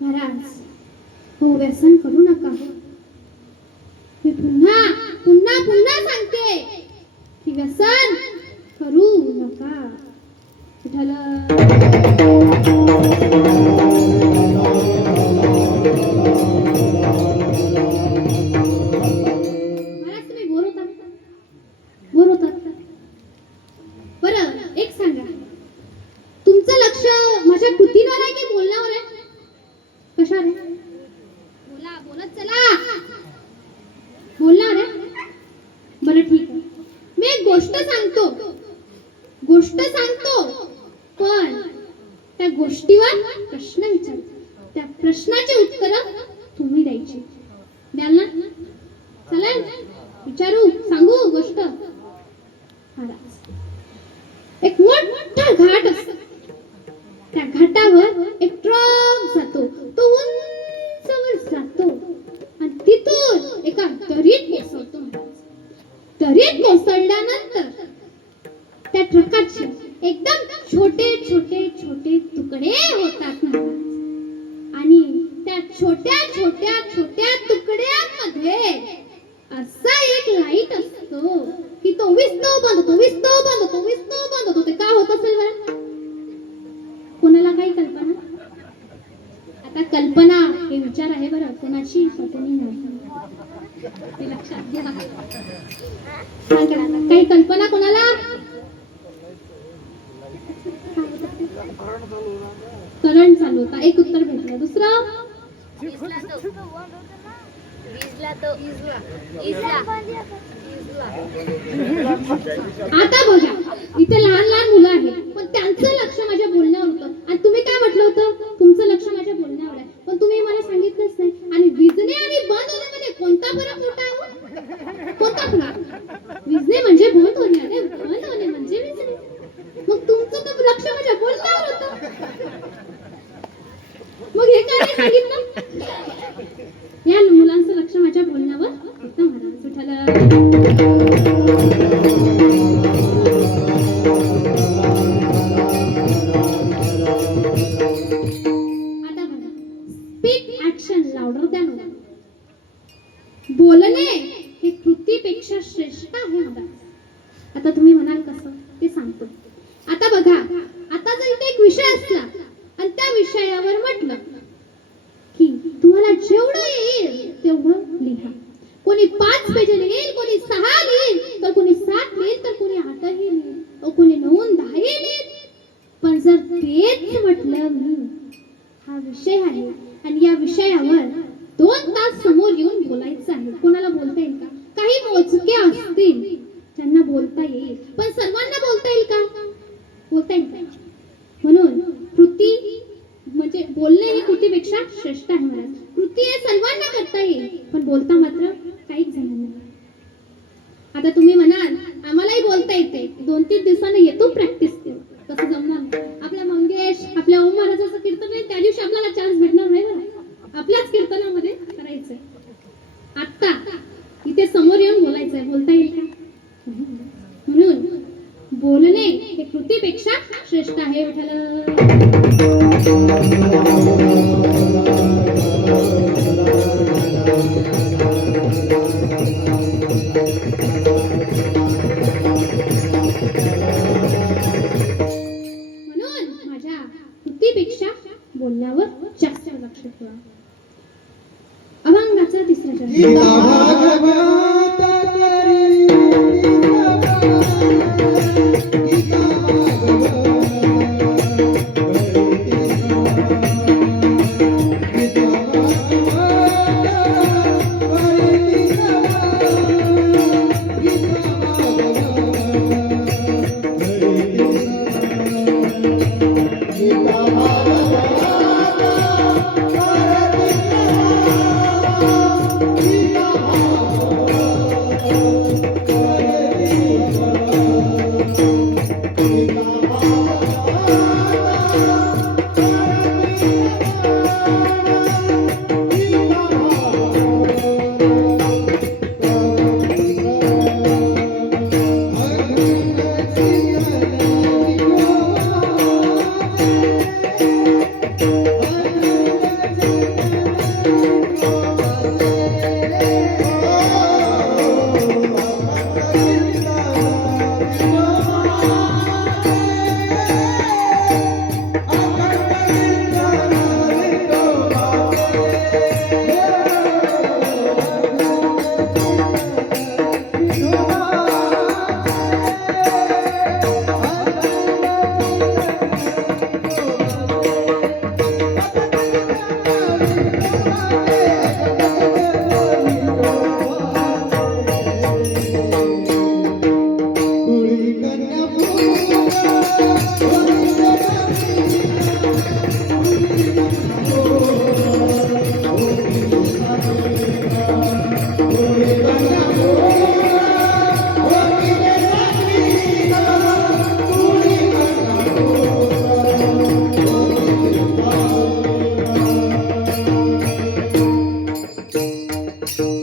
महाराज हो व्यसन करू नका. मी पुन्हा पुन्हा पुन्हा सांगते की व्यसन करू नका. महाराज तुम्ही बोर होतात बरं एक सांगा तुमचं लक्ष माझ्या कृतींवर आहे की बोलण्यावर आहे? कशावर आहे? बोलत चला बोलणार आहे. बरं ठीक आहे मी एक गोष्ट सांगतो पण त्या गोष्टीवर प्रश्न विचारतो. त्या प्रश्नाचे उत्तर तुम्ही द्यायची. द्याल ना? चालेल? विचारू सांगू गोष्ट. एक मोठा घाट असतो. त्या घाटावर एक ट्रक जातो. तो उंचवर जातो आणि तिथून एका दरीत कोसळतो. दरीत कोसळल्यानंतर त्या ट्रकाचे एकदम छोटे छोटे छोटे तुकडे होतात आणि त्या छोट्या छोट्या छोट्या तुकड्यांमध्ये असा एक लाईट असतो की तो विस्तो बंद होतो. ते का होत असेल बरं? कोणाला काही कल्पना? आता कल्पना हे विचार आहे बरं कोणाची पत्नी नाही ते लक्षात घ्या. काही कल्पना कोणाला? करंट चालू होता. एक उत्तर भेटलं. दुसरं आता बघा इथे लहान लहान मुलं आहेत पण त्यांचं लक्ष माझ्या बोलण्यावर होतं आणि तुम्ही काय म्हटलं होतं तुमचं लक्ष माझ्या बोलण्यावर आहे पण तुम्ही मला सांगितलंच नाही. आणि विजणे आणि बंद होण्यामध्ये कोणता फरक मोठा आहे? कोणता फरक? विजणे म्हणजे बंद होणे आणि बंद होणे म्हणजे विजणे. मग तुमचं तर लक्ष माझ्या बोलण्यावर होतं. मग हे काय नाही सांगितलं? या मुलांचं लक्ष माझ्या बोलण्यावर होतं महाराज. आता बघा speak action louder than words. बोलणे हे कृतीपेक्षा श्रेष्ठ आहे महाराज. आता तुम्ही म्हणाल कसं ते सांगतो. आता बघा, आता जर इथे एक विषय असला आणि त्या विषयावर म्हटलं की तुम्हाला जेवढं येईल तेवढं लिहा. कोणी 5 पेज लिहिल, कोणी 6 लिहिल, तर कोणी 7 लिहिल, तर कोणी 8 लिहिल, कोणी 9 10 लिहिल. पण जर तेच म्हटलं मी हा विषय आहे आणि या विषयावर 2 तास समोर येऊन बोलायचं आहे, कोणाला बोलता येईल का? काही मोजके असतील त्यांना बोलता येईल, पण सर्वांना बोलता येईल का? बोलता येईल का? म्हणून कृती म्हणजे बोलणे ही कृतीपेक्षा श्रेष्ठ आहे महाराज. कृती हे सर्वांना करता येईल, पण बोलता मात्र काहीच जणांना. आता तुम्ही म्हणाल आम्हालाही बोलता येते, 2-3 दिवसांनी येतो प्रॅक्टिस करू. तसं जमणार नाही. आपल्या मंगेश, आपल्या ओम महाराजाचं कीर्तन आहे, त्या दिवशी आपल्याला चान्स भेटणार नाही बरं. आपल्याच कीर्तनामध्ये करायचंय. आता इथे समोर येऊन बोलायचंय, बोलता येईल का? म्हणून बोलणे हे कृतीपेक्षा श्रेष्ठ आहे. म्हणून माझ्या कृतीपेक्षा बोलण्यावर जास्त लक्ष ठेवा. अभंगाचा 3रा चरण. गीता भागवत करी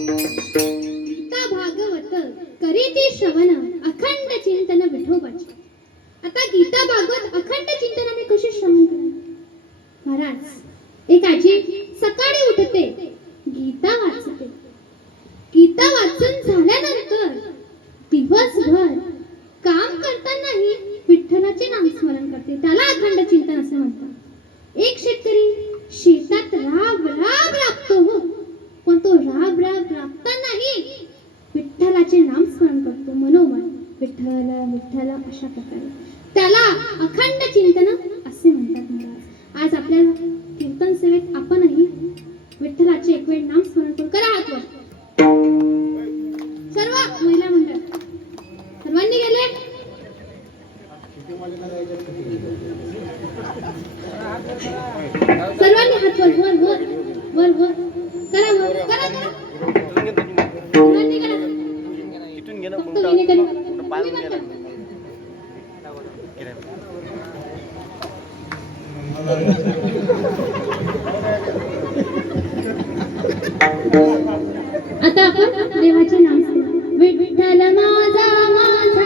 गीता भागवत करीती श्रवण अखंड चिंतन विठोबाचे. आता गीता भागवत अखंड चिंतनाने कशी श्रवण करणार महाराज? एक आजी सकाळी उठते, गीता वाचते. गीता वाचून झाल्यानंतर दिवसभर काम करतानाही विठ्ठलाचे नामस्मरण करते. त्याला अखंड चिंतन असे म्हणतात. एक शेतकरी शेतात राब राब राबतो हो, पण तो राब राब राबतानाही विठ्ठलाचे नामस्मरण करतो मनोमन. विठ्ठल विठ्ठल अशा प्रकारे त्याला अखंड चिंतन असे म्हणतात महाराज. आज आपल्या कीर्तन सेवेत आपणही विठ्ठलाचे एक वेळ नामस्मरण करू. करा हात वर. सर्व महिला मंडळ सर्वांनी गेले. सर्वांनी हात वर वर वर वर वर करा. वर करा करा. सर्वांनी करा. फक्त विनय करा. आता आपण देवाचे नाम विठ्ठल माझा माझा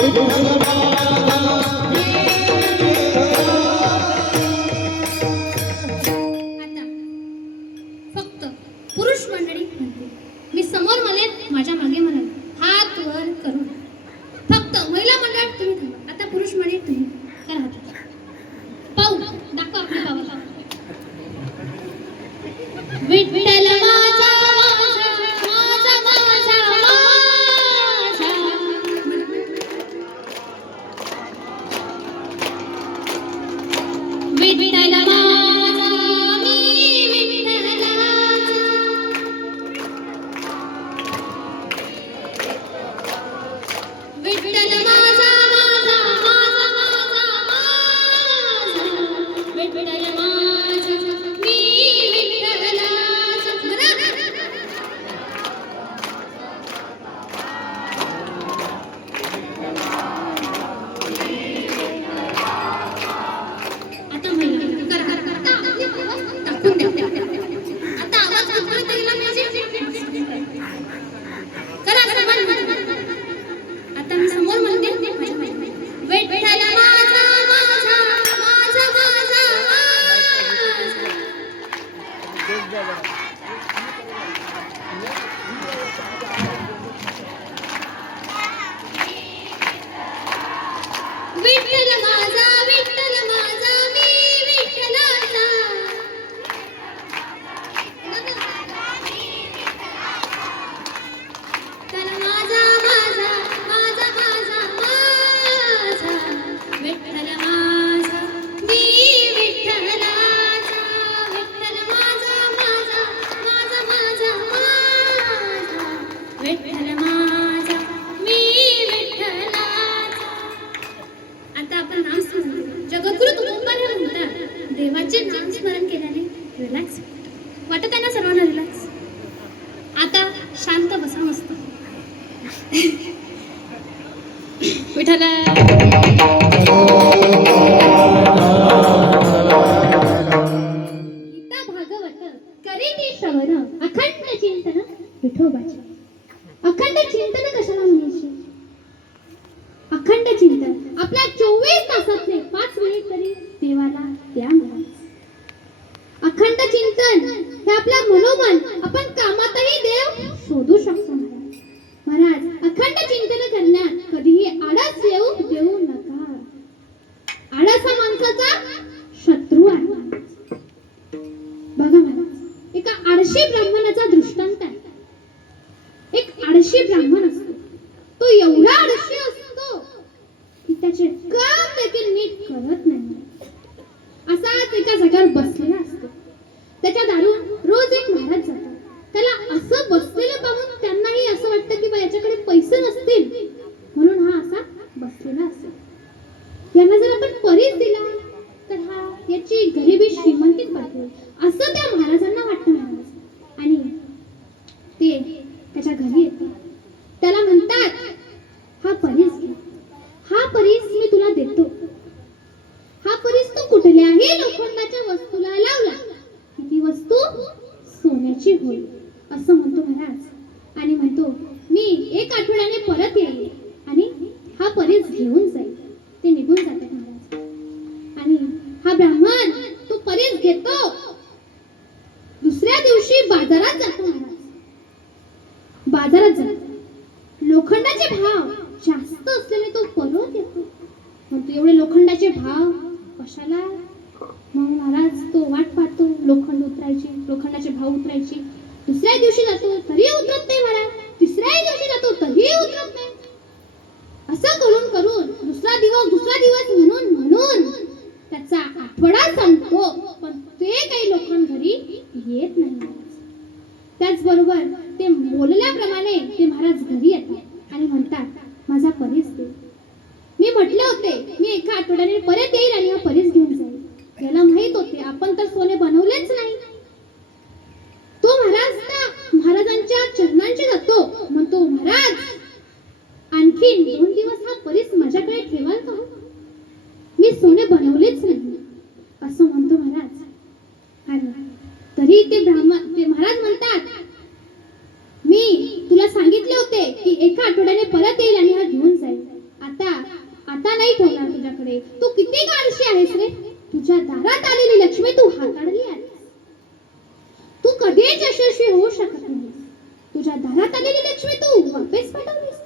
आता फक्त पुरुष मंडळी म्हणते, मी समोर म्हणेन, माझ्या मागे म्हणाल, हात वर करून. फक्त महिला मंडळ तुम्ही थांबा. आता पुरुष मंडळी तुम्ही करा हात. पाहू दाखवा आपल्या बाबाला. विठ्ठल माझा माझा माझा माझा माझा. विठ्ठल माझा मी विठ्ठलाचा. विठ्ठल माझा माझा माझा माझा माझा. विठ्ठल माझा मी विठ्ठलाचा. म्हणा. आता महिला करा करा करा. टाकून द्या. आता आवाज वापरत राहिला पाहिजे. करा सर्वांनी. आता मी समोर म्हणते, विठ्ठल माझा माझा माझा माझा माझा. विठ्ठल माझा विठ्ठल माझा मी विठ्ठलाचा. विठ्ठल माझा माझा माझा माझा माझा. विठ्ठल माझा मी विठ्ठलाचा. विठ्ठल माझा माझा माझा माझा माझा. विठ्ठल माझा मी विठ्ठलाचा. आता आपण नाम स्मरण, जगद्गुरु तुकोबाने म्हणतात, देवाचे नाम स्मरण केल्याने रिलॅक्स वाटत आहे ना सर्वांना. रिलॅक्स. आता शांत बसा मस्त. विठ्ठल गीता भागवत करीती श्रवण अखंड चिंतन विठोबाचे. अखंड चिंतन कशाला म्हणायचे? अखंड चिंतन आपल्या 24 तासातले 5 मिनिट तरी देवाला द्या महाराज. अखंड चिंतन हे आपल्या मनोमन आपण कामातही देव शोधू शकतो महाराज. महाराज अखंड चिंतन करण्यात कधीही आळस येऊ देऊ नका. आळस हा माणसाचा शत्रू आहे. बघा महाराज, एका आळशी ब्राह्मणाचा दृष्टांत आहे. एक आळशी ब्राह्मण असतो, तो एवढा आळशी असतो की त्याचे काम देखील नीट करत नाही. असाच एका जागेवर बसलेला असतो. त्याच्या दारून रोज एक महाराज जातात. त्याला असं बसलेलं पाहून त्यांनाही असं वाटतं की बा याच्याकडे पैसे नसतील म्हणून हा असा बसलेला असेल. यांना जर आपण परीस दिला तर हा याची गरिबी श्रीमंतीत पडते असं त्या महाराजांना वाटतं महाराज. आणि ते त्याच्या घरी येतात. त्याला म्हणतात, हा परीस घे. हा परीस मी तुला देतो. हा परीस तू कुठल्याही लोखंडाच्या वस्तूला लावला की ती वस्तू सोन्याची होईल असं म्हणतो महाराज. आणि म्हणतो, मी 1 आठवड्याने परत येईल आणि हा परीस घेऊन जाईल. ते निघून जातात महाराज. आणि हा ब्राह्मण तो परीस घेतो. दुसऱ्या दिवशी बाजारात जातो महाराज. बाजारात जातो. लोखंडाचे भाव जास्त असल्याने तो परत येतो. म्हणतो, एवढे लोखंडाचे भाव कशाला? मग महाराज तो वाट पाहतो. लोखंड उतरायचे, लोखंडाचे भाव उतरायचे. दुसऱ्या दिवशी जातो तरी उतरत नाही महाराज. तिसऱ्या दिवशी जातो तरी उतरत नाही. असं करून करून दुसरा दिवस म्हणून त्याचा आठवडा संपतो. पण ते काही लोखंड घरी येत नाही. त्याचबरोबर ते बोलल्याप्रमाणे ते महाराज घरी येतात आणि म्हणतात, माझा परीस दे. मी म्हटले होते मी 1 आठवड्याने परत येईल आणि हा परीस घेऊन जाईल. याला माहित होते आपण तर सोने बनवलेच नाही. तो महाराजांच्या चरणांशी जातो. म्हणतो, महाराज आणखीन 2 दिवस हा परीस माझ्याकडे ठेवाल का? मी सोने बनवलेच नाही असं म्हणतो महाराज. आणि तरी ते महाराज म्हणतात, मी तुला सांगितले होते की 1 आठवड्याने परत येईल आणि हा घेऊन जाईल. आता नाही ठेवणार तुझ्याकडे. तू किती आळशी आहेस रे. तुझ्या दारात आलेली लक्ष्मी तू हाताळली आहेस. तू कधीच यशस्वी होऊ शकत नाही. तुझ्या दारात आलेली लक्ष्मी तू वापस पाठवलीस.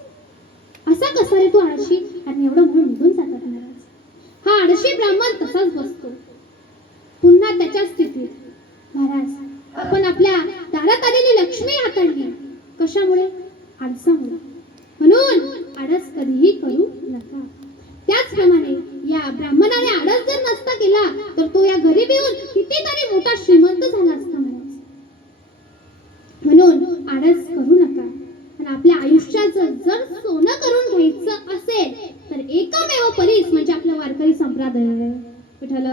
असा कसा रे तू आळशी. आणि एवढं म्हणून निघून जातात महाराज. हा आळशी ब्राह्मण तसाच बसतो पुन्हा त्याच्या स्थितीत. महाराज, आपण आपल्या दारात आलेली लक्ष्मी हाताळली. कशामुळे? आळसामुळे. म्हणून आळस कधीही करू नका. त्याचप्रमाणे या ब्राह्मणाने आळस जर नसता केला तर तो या गरीब येऊन कितीतरी मोठा श्रीमंत झाला असता महाराज. म्हणून आळस करू नका. आणि आपल्या आयुष्याचं जर सोनं करून घ्यायचं असेल तर एकमेव परीस म्हणजे आपला वारकरी संप्रदाय आहे. विठ्ठल.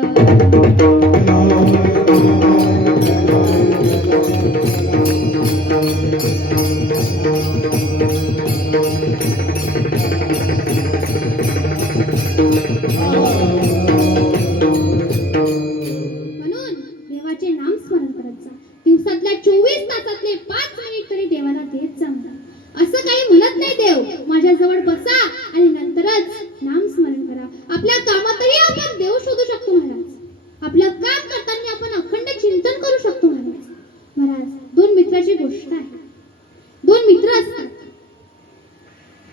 म्हणून देवाचे नाम स्मरण करत जा. दिवसातल्या 24 तासातले 5 मिनिट तरी देवाला देत जा. असं काही म्हणत नाही देव माझ्या जवळ बसा आणि नंतरच नाम स्मरण करा. आपल्या कामातही आपण देव शोधू शकतो महाराज. आपलं काम करताना आपण अखंड चिंतन करू शकतो महाराज. महाराज, 2 मित्राची गोष्ट आहे. 2 मित्र असतात.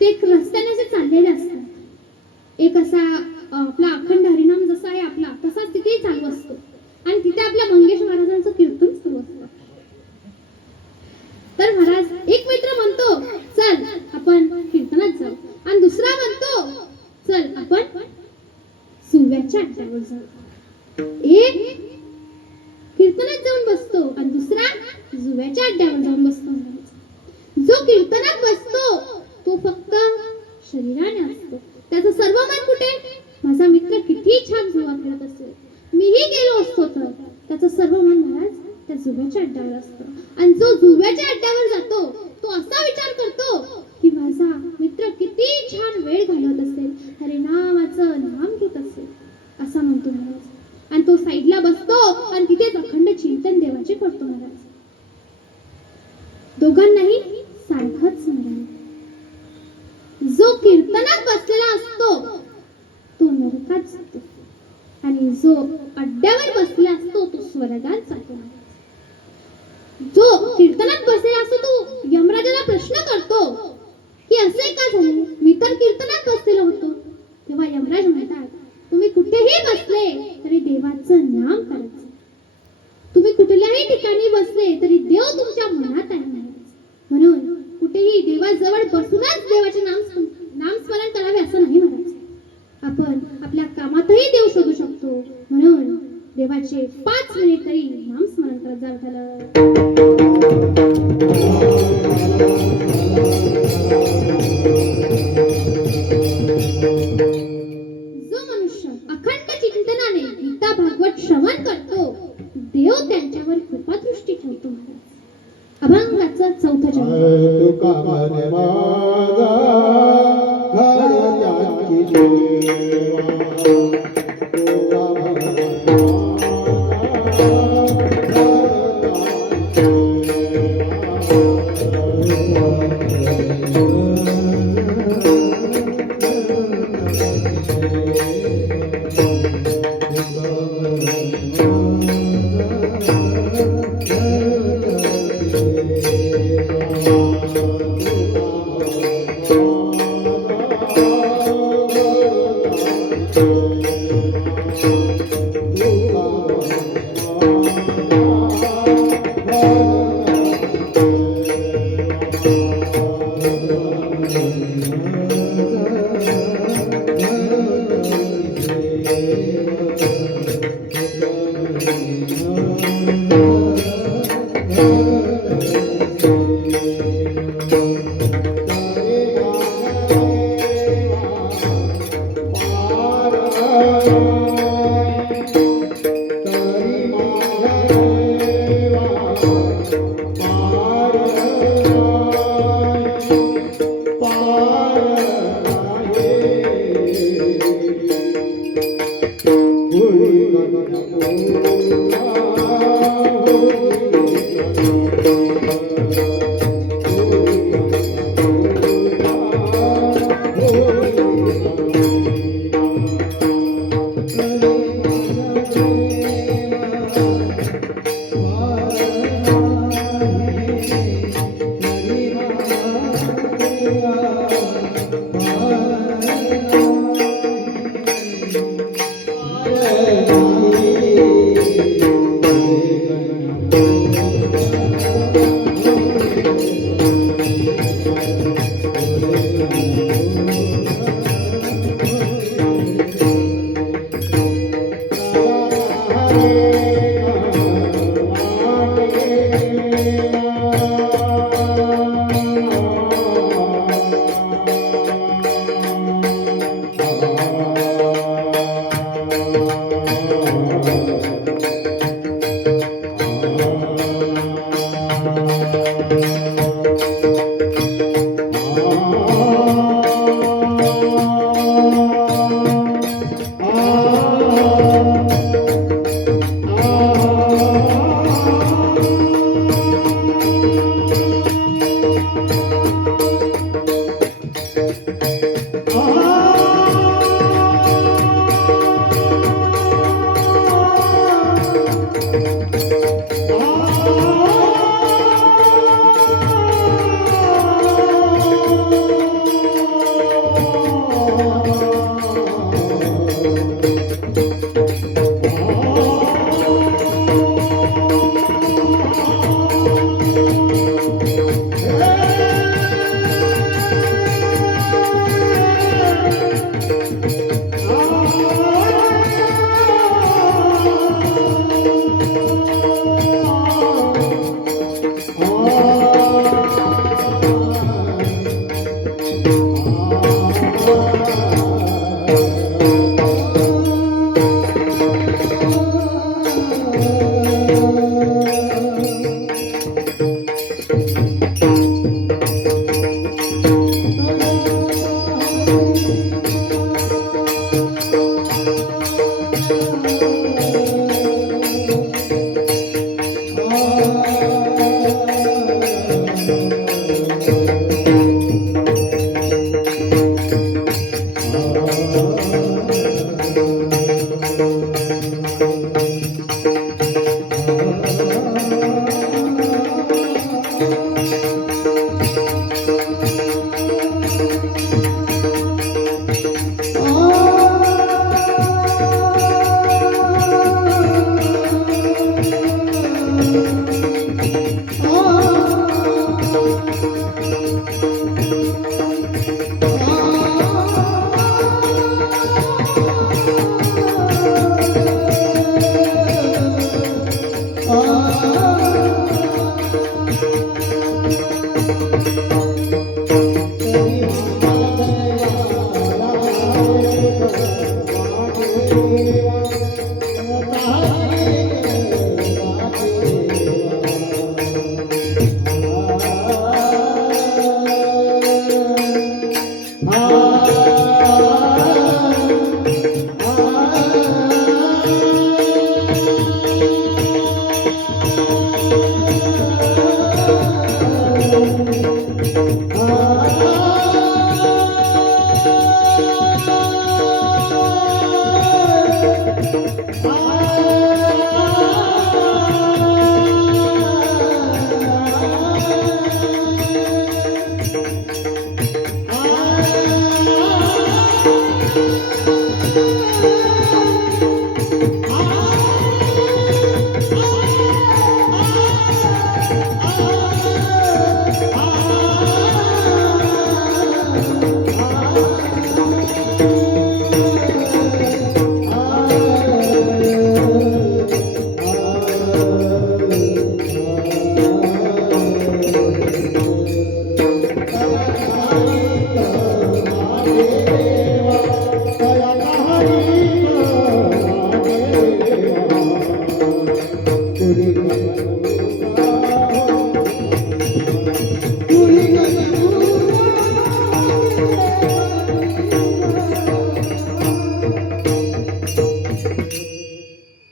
ते रस्त्याने असे चाललेले असतात. एक असा आपला अखंड हरिनाम जसा आहे आपला तसाच तिथेही चालू असतो. आणि तिथे आपल्या मंगेश महाराजांचं कीर्तन सुरू असतं. तर महाराज, एक मित्र म्हणतो चल आपण कीर्तनात जाऊ. आणि दुसरा म्हणतो चल आपण सुव्याच्या अड्ड्यावर जाऊ. एक कीर्तनात जाऊन बसतो आणि दुसरा जुव्याच्या अड्ड्यावर जाऊन बसतो. जो कीर्तनात बसतो तो फक्त शरीराने असतो. त्याचं सर्व मन कुठे? माझा मित्र किती छान जुवा खेळत असेल, मीही गेलो असतो तर. त्याचं सर्व मन महाराज त्या जुव्याच्या अड्ड्यावर असतं. आणि जो जुव्याच्या अड्ड्यावर जातो तो असा विचार करतो की माझा मित्र किती छान वेळ घालवत असेल, हरिनामाचं नाम घेत असेल असा म्हणतो महाराज. आणि तो साईडला बसतो आणि तिथेच अखंड चिंतन देवाचे करतो महाराज. दोघांनाही सारखंच स्मरण. जो कीर्तनात बसलेला असतो तो नरकात जातो आणि जो अड्ड्यावर बसलेला असतो तो स्वर्गात जातो. जो कीर्तनात बसलेला असतो तो यमराजाला प्रश्न करतो की असे का झाले, मी तर कीर्तनात बसलेलो होतो. तेव्हा यमराज म्हणतात तुम्ही कुठेही बसले तरी देवाचं नाम करायचं. तुम्ही कुठल्याही ठिकाणी बसले तरी देव तुमच्या मनात आहे. म्हणून कुठेही देवाजवळ बसूनच देवाचे नामस्मरण करावे असं नाही महाराज. आपण आपल्या कामातही देव शोधू शकतो. म्हणून देवाचे 5 मिनिट तरी नामस्मरण करत जा. जो मनुष्य अखंड चिंतनाने गीता भागवत श्रवण करतो देव त्यांच्यावर कृपादृष्टी ठेवतो महाराज. अभंगाचं 4थं चरण. तुका म्हणे माझा घराची देवा. तुका म्हणे Thank you.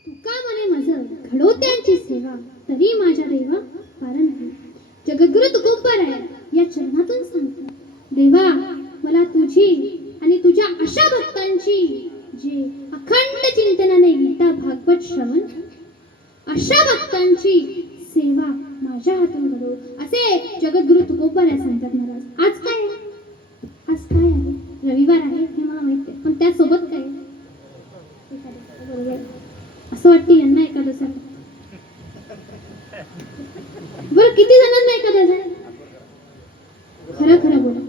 तुका म्हणे माझं घडवत्यांची सेवा तरी माझ्या देवा कारण नाही. जगद्गुरु तुकोबर आहे या चरणातून सांगतात देवा मला तुझी आणि तुझ्या अशा भक्तांची जे अखंड चिंतनाने गीता भागवत श्रवण अशा भक्तांची सेवा माझ्या हातून घडव असे जगद्गुरु तुकोबर आहे सांगतात महाराज. आज काय आहे? आज काय आहे? रविवार आहे हे मला माहिती आहे पण त्यासोबत काय आहे? असं वाटतं यांना एकादश आहे. बरं किती जणांना एकादश आहे? खरं खरं बोला,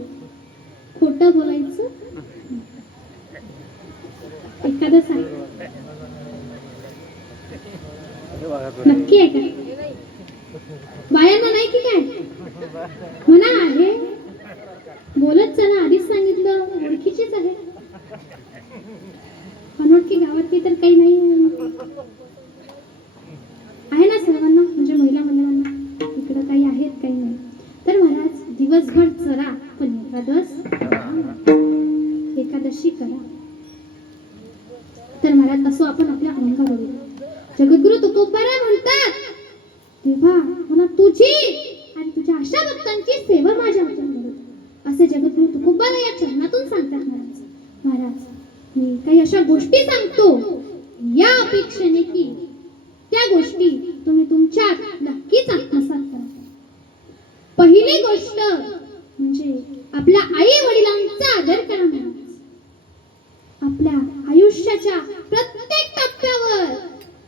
खोटं बोलायचं. एकादश आहे नक्की आहे का? बायांना नाही की काय? म्हणा आहे, बोलत चला. आधीच सांगितलं ओळखीचीच आहे. अनोळखी गावातली तर काही नाही आहे ना सर्वांना, म्हणजे महिला मंडळांना इकडं काही आहेत काही नाही. तर महाराज दिवसभर चरा पण एकादशी करा. तर महाराज असो आपण आपल्या अंगावर जगद्गुरु तुकोबारा म्हणतात तेव्हा मला तुझी आणि तुझ्या अशा भक्तांची सेवा माझ्या हातून घडव असे जगद्गुरु तुकोबारा या चरणातून सांगतात महाराज. महाराज मी काही अशा गोष्टी सांगतो या अपेक्षेने की त्या गोष्टी तुम्ही तुमच्यात नक्कीच आत्मसात करा. पहिली गोष्ट म्हणजे आपल्या आई वडिलांचा आदर करा महाराज. आपल्या आयुष्याच्या प्रत्येक टप्प्यावर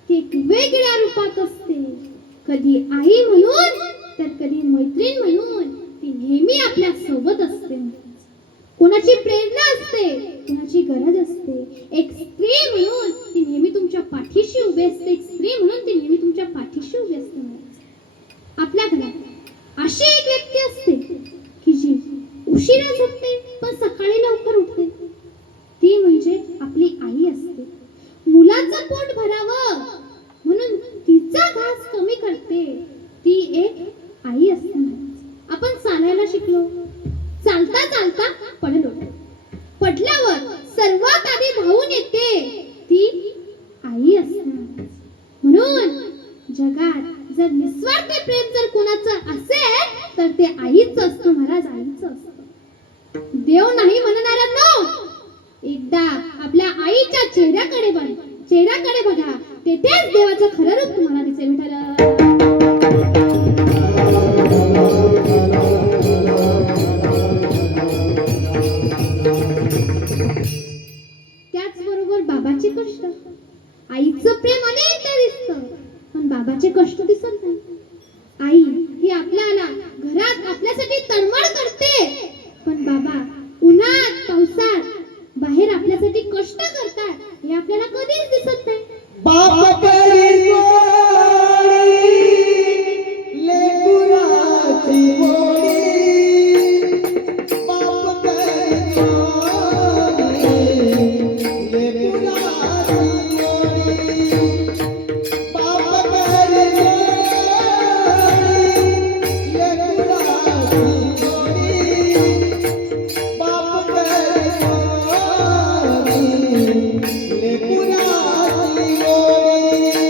ती एक वेगळ्या रूपात असते. कधी आई म्हणून तर कधी मैत्रीण म्हणून ती नेहमी आपल्या सोबत असते. कोणाची प्रेरणा असते, कोणाची गरज असते. एक स्त्री म्हणून ती नेहमी तुमच्या पाठीशी उभी असते. एक स्त्री म्हणून ती नेहमी तुमच्या पाठीशी उभी असते. आपल्या घरात अशी एक व्यक्ती असते की जी उशिरा झोपते पण सकाळी लवकर उठते. ती म्हणजे आपली आई असते. मुलाचं पोट भरावं म्हणून तिचा घास कमी करते ती एक आई असते. आपण चालायला शिकलो, चालता चालता पडलो, पडल्यावर सर्वात आधी धावून येते ती आई असते. म्हणून जगात जर निस्वार्थ प्रेम जर कोणाचं असेल तर ते आईच असतं महाराज, आईच असतं. देव नाही म्हणणाऱ्यांनो एकदा आपल्या आईच्या चेहऱ्याकडे बघा, तेथेच देवाचं खरं रूप तुम्हाला दिसेल. त्याचबरोबर बाबाचे कष्ट, आईचं प्रेम अनेकदा दिसतं पण बाबाचे कष्ट दिसत नाही. आई ही आपल्याला घरात आपल्यासाठी तळमळ करते पण बाबा उन्हात पावसात बाहेर आपल्यासाठी कष्ट करतात हे आपल्याला कधीच दिसत नाही. बाप करी गोडी लेकराची गोडी, बाप करी गोडी लेकराची गोडी, बाप करी गोडी लेकराची गोडी, बाप करी गोडी लेकराची गोडी.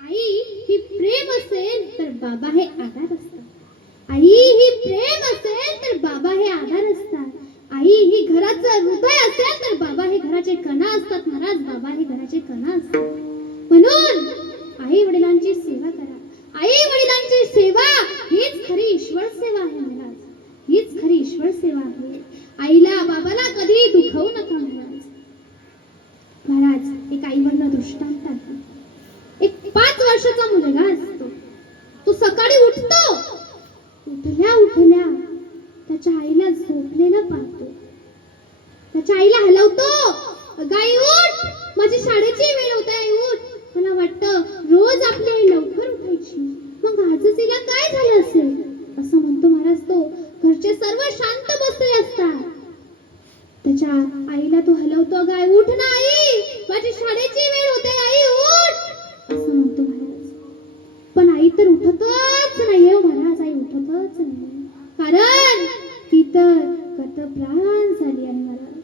आई ही प्रेम असेल तर बाबा हे आधार असतात. आई ही प्रेम असेल तर बाबा हे आधार असतात. आई ही घराचं हृदय असेल तर बाबा हे घराचे कणा असतात. महाराज, बाबा हे घराचे कणा असतात. म्हणून आई वडिलांची सेवा करा. आई वडिलांची सेवा हीच खरी ईश्वर सेवा आहे महाराज. हीच खरी ईश्वर सेवा आहे. आईला बाबाला कधी दुखवू नका महाराज. महाराज, एक आईवरनं दृष्टांत आहे. एक 5 वर्षाचा मुलगा असतो. तो सकाळी उठतो. उठल्या उठल्या त्याच्या आईला झोपलेलं पाहतो. त्याच्या आईला हलवतो. गाई उठ, माझी शाळेची वेळ होत आहे, उठ. मला वाटतं रोज आपली आई लवकर उठायची, मग आजच तिला काय झालं असेल असं म्हणतो महाराज तो. घरचे सर्व शांत बसले असतात. त्याच्या आईला तो हलवतो. गाय उठ ना आई, माझी शाळेची वेळ होते, आई उठ असं म्हणतो महाराज. पण आई तर उठतच नाहीये महाराज. आई उठतच नाही, कारण ती तर गतप्राण झाली आहे महाराज.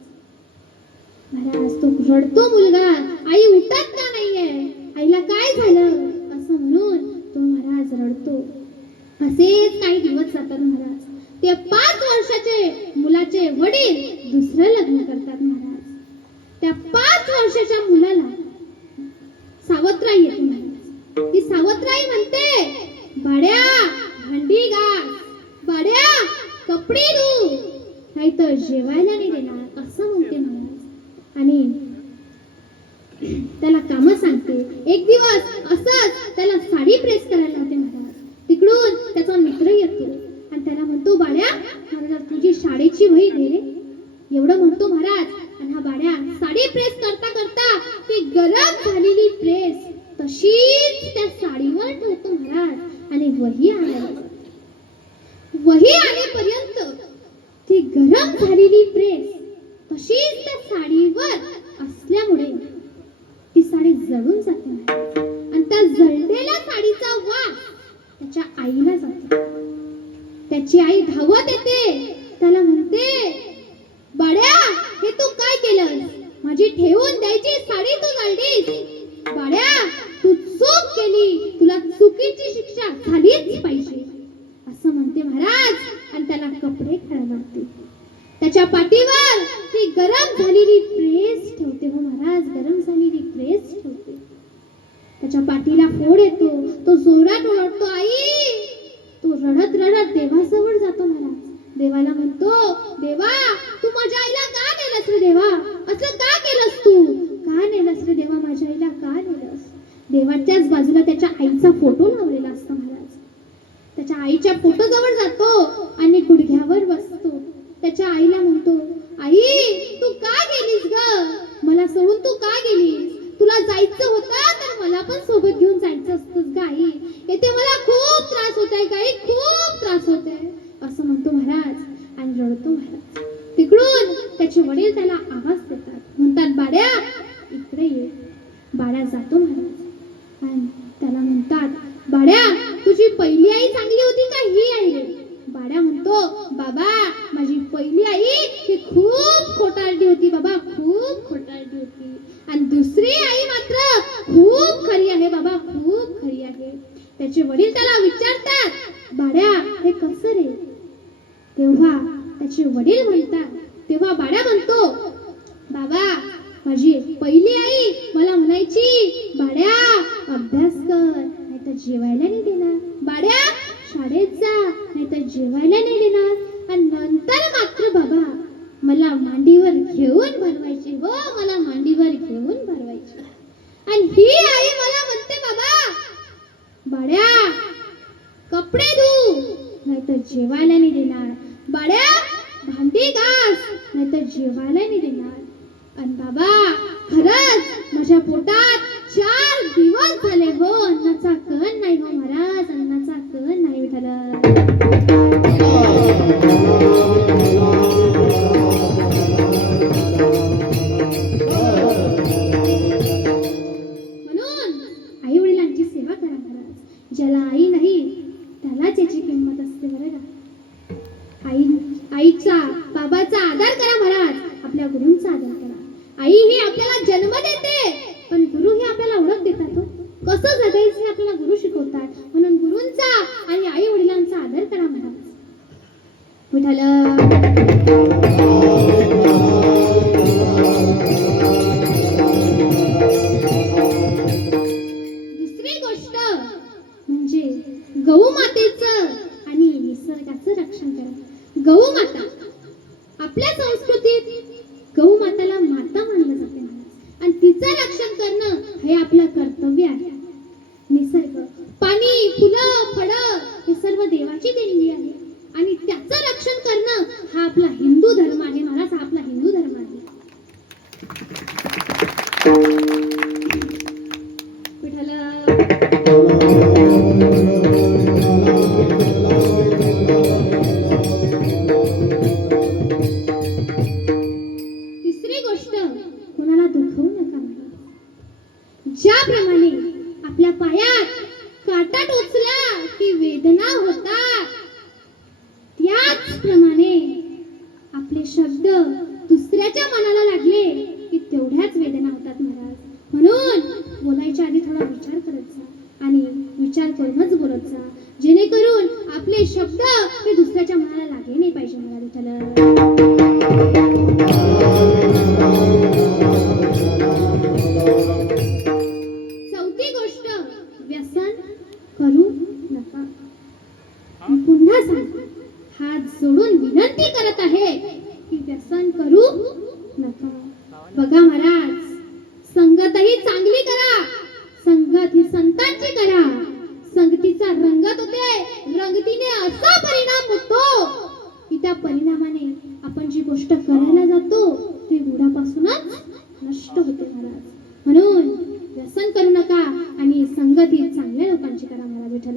महाराज, तो रडतो मुलगा, आई उठत का नाहीये, आईला काय झालं असं म्हणून तो महाराज रडतो. असेच काही दिवस जातात महाराज. ते 5 वर्षाचे मुलाचे वडील दुसरं लग्न करतात महाराज. त्या 5 वर्षाच्या मुलाला सावत्राई येते महाराज. ती सावत्राई म्हणते, बाड्या भांडी घास, बाड्या कपडे धु, नाही तर जेवायला नाही देणार असं म्हणते महाराज. आणि त्याला काम सांगते. एक दिवस असंच त्याला साडी प्रेस करायला लावते महाराज. तिकडून त्याचा मित्र येतो आणि त्याला म्हणतो, बाड्या मला तुझी शाळेची वही दे रे. एवढं म्हणतो महाराज. आणि हा बाड्या साडी प्रेस करता करता ती गरम झालेली प्रेस तशीच त्या साडीवर ठेवतो महाराज. आणि वही आणायला, वही आणेपर्यंत ती गरम झालेली प्रेस तशीच त्या साडीवर असल्यामुळे ती साडी जळून जाते महाराज. आणि त्या जळलेल्या साडीचा वास त्याच्या आईला जातो. त्याची आई धावत येते. त्याला म्हणते, बाड्या हे तू काय केलंस, माझी ठेवून द्यायची साडी तू जाळलीस. बाड्या तू चूक केली, तुला चुकीची शिक्षा झालीच पाहिजे असं म्हणते महाराज. आणि त्याला कपडे घालायला लावते. त्याच्या पाठीवर ती गरम झालेली प्रेस ठेवते. हो महाराज, गरम झालेली प्रेस ठेवते. त्याच्या पाठीला फोड येतो. तो जोरात ओरडतो, आई. तो रडत रडत देवाजवळ जातो महाराज. देवाला म्हणतो, देवा तू माझ्या आईला का नेलस रे देवा, असं का केलंस तू, का नेलस रे देवा, माझ्या आईला का नेलस. देवाच्याच बाजूला त्याच्या आईचा फोटो लावलेला असतो महाराज. त्याच्या आईच्या फोटो जवळ जातो आणि गुडघ्यावर बसतो. त्याच्या आईला म्हणतो, आई तू का गेलीस ग, मला सोडून तू का गेलीस, तुला जायचं होतं तर मला पण सोबत घेऊन जायचं असतं ग आई, येथे मला खूप त्रास होत आहे गाई, खूप त्रास होत आहे असं म्हणतो महाराज. आणि रडतो महाराज. तिकडून त्याचे वडील त्याला आवाज देतात, म्हणतात, बाड्या इकडे ये. बाड्या जातो महाराज. आणि त्याला म्हणतात, बाड्या तुझी पहिली आई चांगली होती का ही आई रे. बाड्या म्हणतो, बाबा माझी पहिली आई ही खूप खोटारडी होती बाबा, खूप खोटारडी होती. आणि दुसरी आई मात्र खूप खरी आहे बाबा, खूप खरी आहे. त्याचे वडील त्याला विचारतात, बाड्या हे कसं रे. तेव्हा त्याचे वडील म्हणतात, तेव्हा बाळा म्हणतो, बाबा माझी पहिली आई मला म्हणायची, बाळ्या अभ्यास कर नाही तर जेवायला नाही देणार, बाळ्या शाळेत जा नाही तर जेवायला नाही देणार. आणि नंतर मात्र बाबा मला मांडीवर घेऊन भरवायचे, हो मला मांडीवर घेऊन भरवायचे. आणि ही आई मला म्हणते, बाबा बाळ्या कपडे धु नाही तर जेवायला नाही देणार, बाळ्या भांडी घास नाही तर जेवायला नाही देणार. आणि बाबा खरंच माझ्या पोटात 4 दिवस झाले हो अन्नाचा कण नाही हो महाराज, अन्नाचा कण नाही विठ्ठल. म्हणून आई वडिलांची सेवा करा महाराज. ज्याला आई नाही त्यालाच याची किंमत असते बरं का. आईचा बाबाचा आदर करा महाराज, आपल्या गुरूंचा आदर करा. आई ही आपल्याला जन्म देते, पण गुरु हे आपल्याला ओळख देतात हो. कसं जगायचं हे आपल्याला गुरु शिकवतात. म्हणून गुरूंचा आणि आई वडिलांचा आदर करा महाराज. विठ्ठल. दुसरी गोष्ट म्हणजे गौमातेचं आणि निसर्गाचं रक्षण करा. गौमाता आपल्या संस्कृतीत गौमाताला माता मानलं जाते आणि तिचं रक्षण करणं हे आपलं कर्तव्य आहे. निसर्ग, पाणी, फुलं, फळं हे सर्व देवाची देणगी आहे आणि त्याचं रक्षण करणं हा आपला हिंदू धर्म आहे महाराज, हा आपला हिंदू धर्म आहे. तिसरी गोष्ट, कोणाला दुखवू नका महाराज. ज्याप्रमाणे आपल्या पायात काटा टोचला की वेदना होतात, त्याचप्रमाणे आपले शब्द दुसऱ्याच्या मनाला लागले की तेवढ्याच वेदना होतात महाराज. म्हणून बोलायच्या आधी थोडा विचार करत जा आणि विचार करूनच बोलत जा, जेणेकरून आपले शब्द हे दुसऱ्याच्या मनाला लागले नाही पाहिजे महाराज. चौथी गोष्ट, व्यसन करू नका. पुन्हा सांग, हात जोडून विनंती करत आहे की व्यसन करू नका. बघा महाराज, संगतही चांगली करा, संगत ही संतांची करा. संगतीचा रंगत होते, रंगतीने असा परिणाम होतो की त्या परिणामाने आपण जी गोष्ट करायला जातो ती गुणापासूनच नष्ट होते महाराज. म्हणून व्यसन करू नका आणि संगत ही चांगल्या लोकांची करा महाराज. विठ्ठल.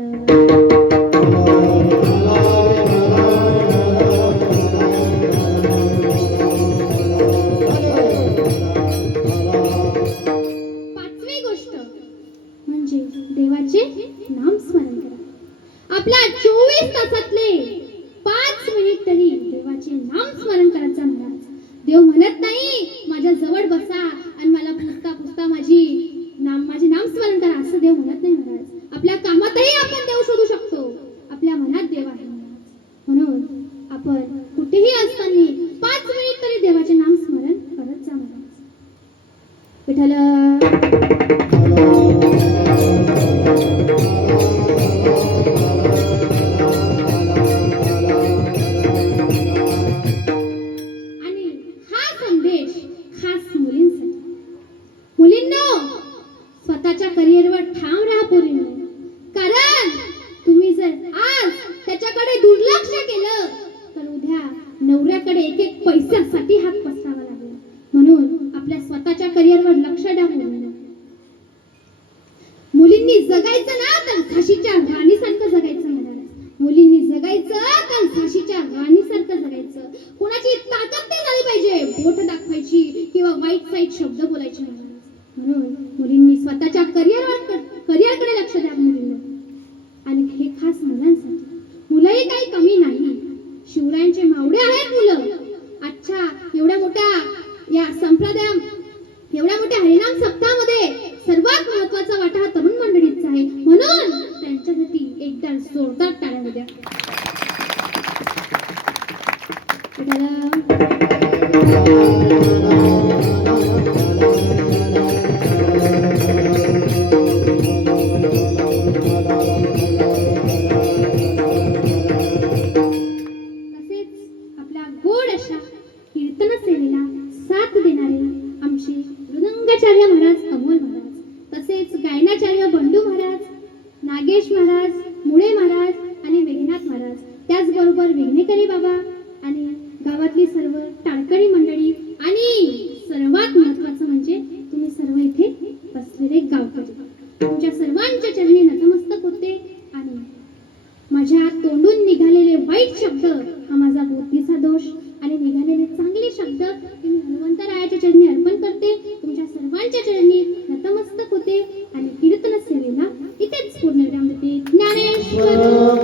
पाचवी गोष्ट म्हणजे देवाचे नामस्मरण करा. आपल्या 24 तासातले 5 मिनिट तरी देवाचे नामस्मरण करायचं महाराज. देव म्हणत नाही माझ्या जवळ बसा आणि मला पुसता पुसता माझे नामस्मरण करा, असं देव म्हणत नाही महाराज. आपल्या कामातही आपण देव शोधू शकतो, आपल्या मनात देव आहे महाराज. म्हणून आपण कुठेही असताना 5 मिनिट तरी देवाचे नामस्मरण करत जा महाराज. विठ्ठल. स्वतःच्या करिअरवर ठाम राहा पोरींनो. कारण तुम्ही जर आज त्याच्याकडे दुर्लक्ष केलं तर उद्या नवऱ्याकडे एक एक पैशासाठी हात पसरावा लागेल. म्हणून आपल्या स्वतःच्या करिअरवर लक्ष द्या मुलींनो. मुलींनी जगायचं ना तर झाशीच्या राणीसारखं जगायचं म्हणाल. मुलींनी जगायचं तर झाशीच्या राणीसारखं जगायचं. कोणाची ताकद नाही झाली पाहिजे बोट दाखवायची किंवा वाईट साईट शब्द बोलायचे नाही. म्हणून मुलींनी स्वतःच्या करिअरकडे लक्ष द्या मुलींना. आणि हे खास मुलांसाठी. मुलंही काही कमी नाही, शिवरायांचे मावळे आहेत मुलं. अच्छा, एवढ्या मोठ्या हरिनाम सप्ताहामध्ये सर्वात महत्त्वाचा वाटा हा तरुण मंडळीचा आहे. म्हणून त्यांच्यासाठी एकदा जोरदार टाळ्या द्या. विठ्ठल. तसेच आपल्या गोड अशा कीर्तन सेवेला साथ देणारे आमचे मृदंगाचार्य महाराज अमोल महाराज, तसेच गायनाचार्य बंडू महाराज, नागेश महाराज, मुळे महाराज आणि वेगनाथ महाराज, त्याचबरोबर विघ्नेकरी बाबा आणि गावातली सर्व टाळकरी मंडळी आणि सर्वात महत्त्वाचं म्हणजे तुम्ही सर्व इथे बसलेले गावकरी, तुमच्या सर्वांच्या चरणी नतमस्तक होते आणि माझ्या तोंडून निघालेले वाईट शब्द हा माझा बुद्धीचा दोष आणि निघालेले चांगले शब्द मी हनुमंतरायाच्या चरणी अर्पण करते. तुमच्या सर्वांच्या चरणी नतमस्तक होते आणि कीर्तन सेवेला इथेच पूर्णविराम देते. ज्ञानेश्वर.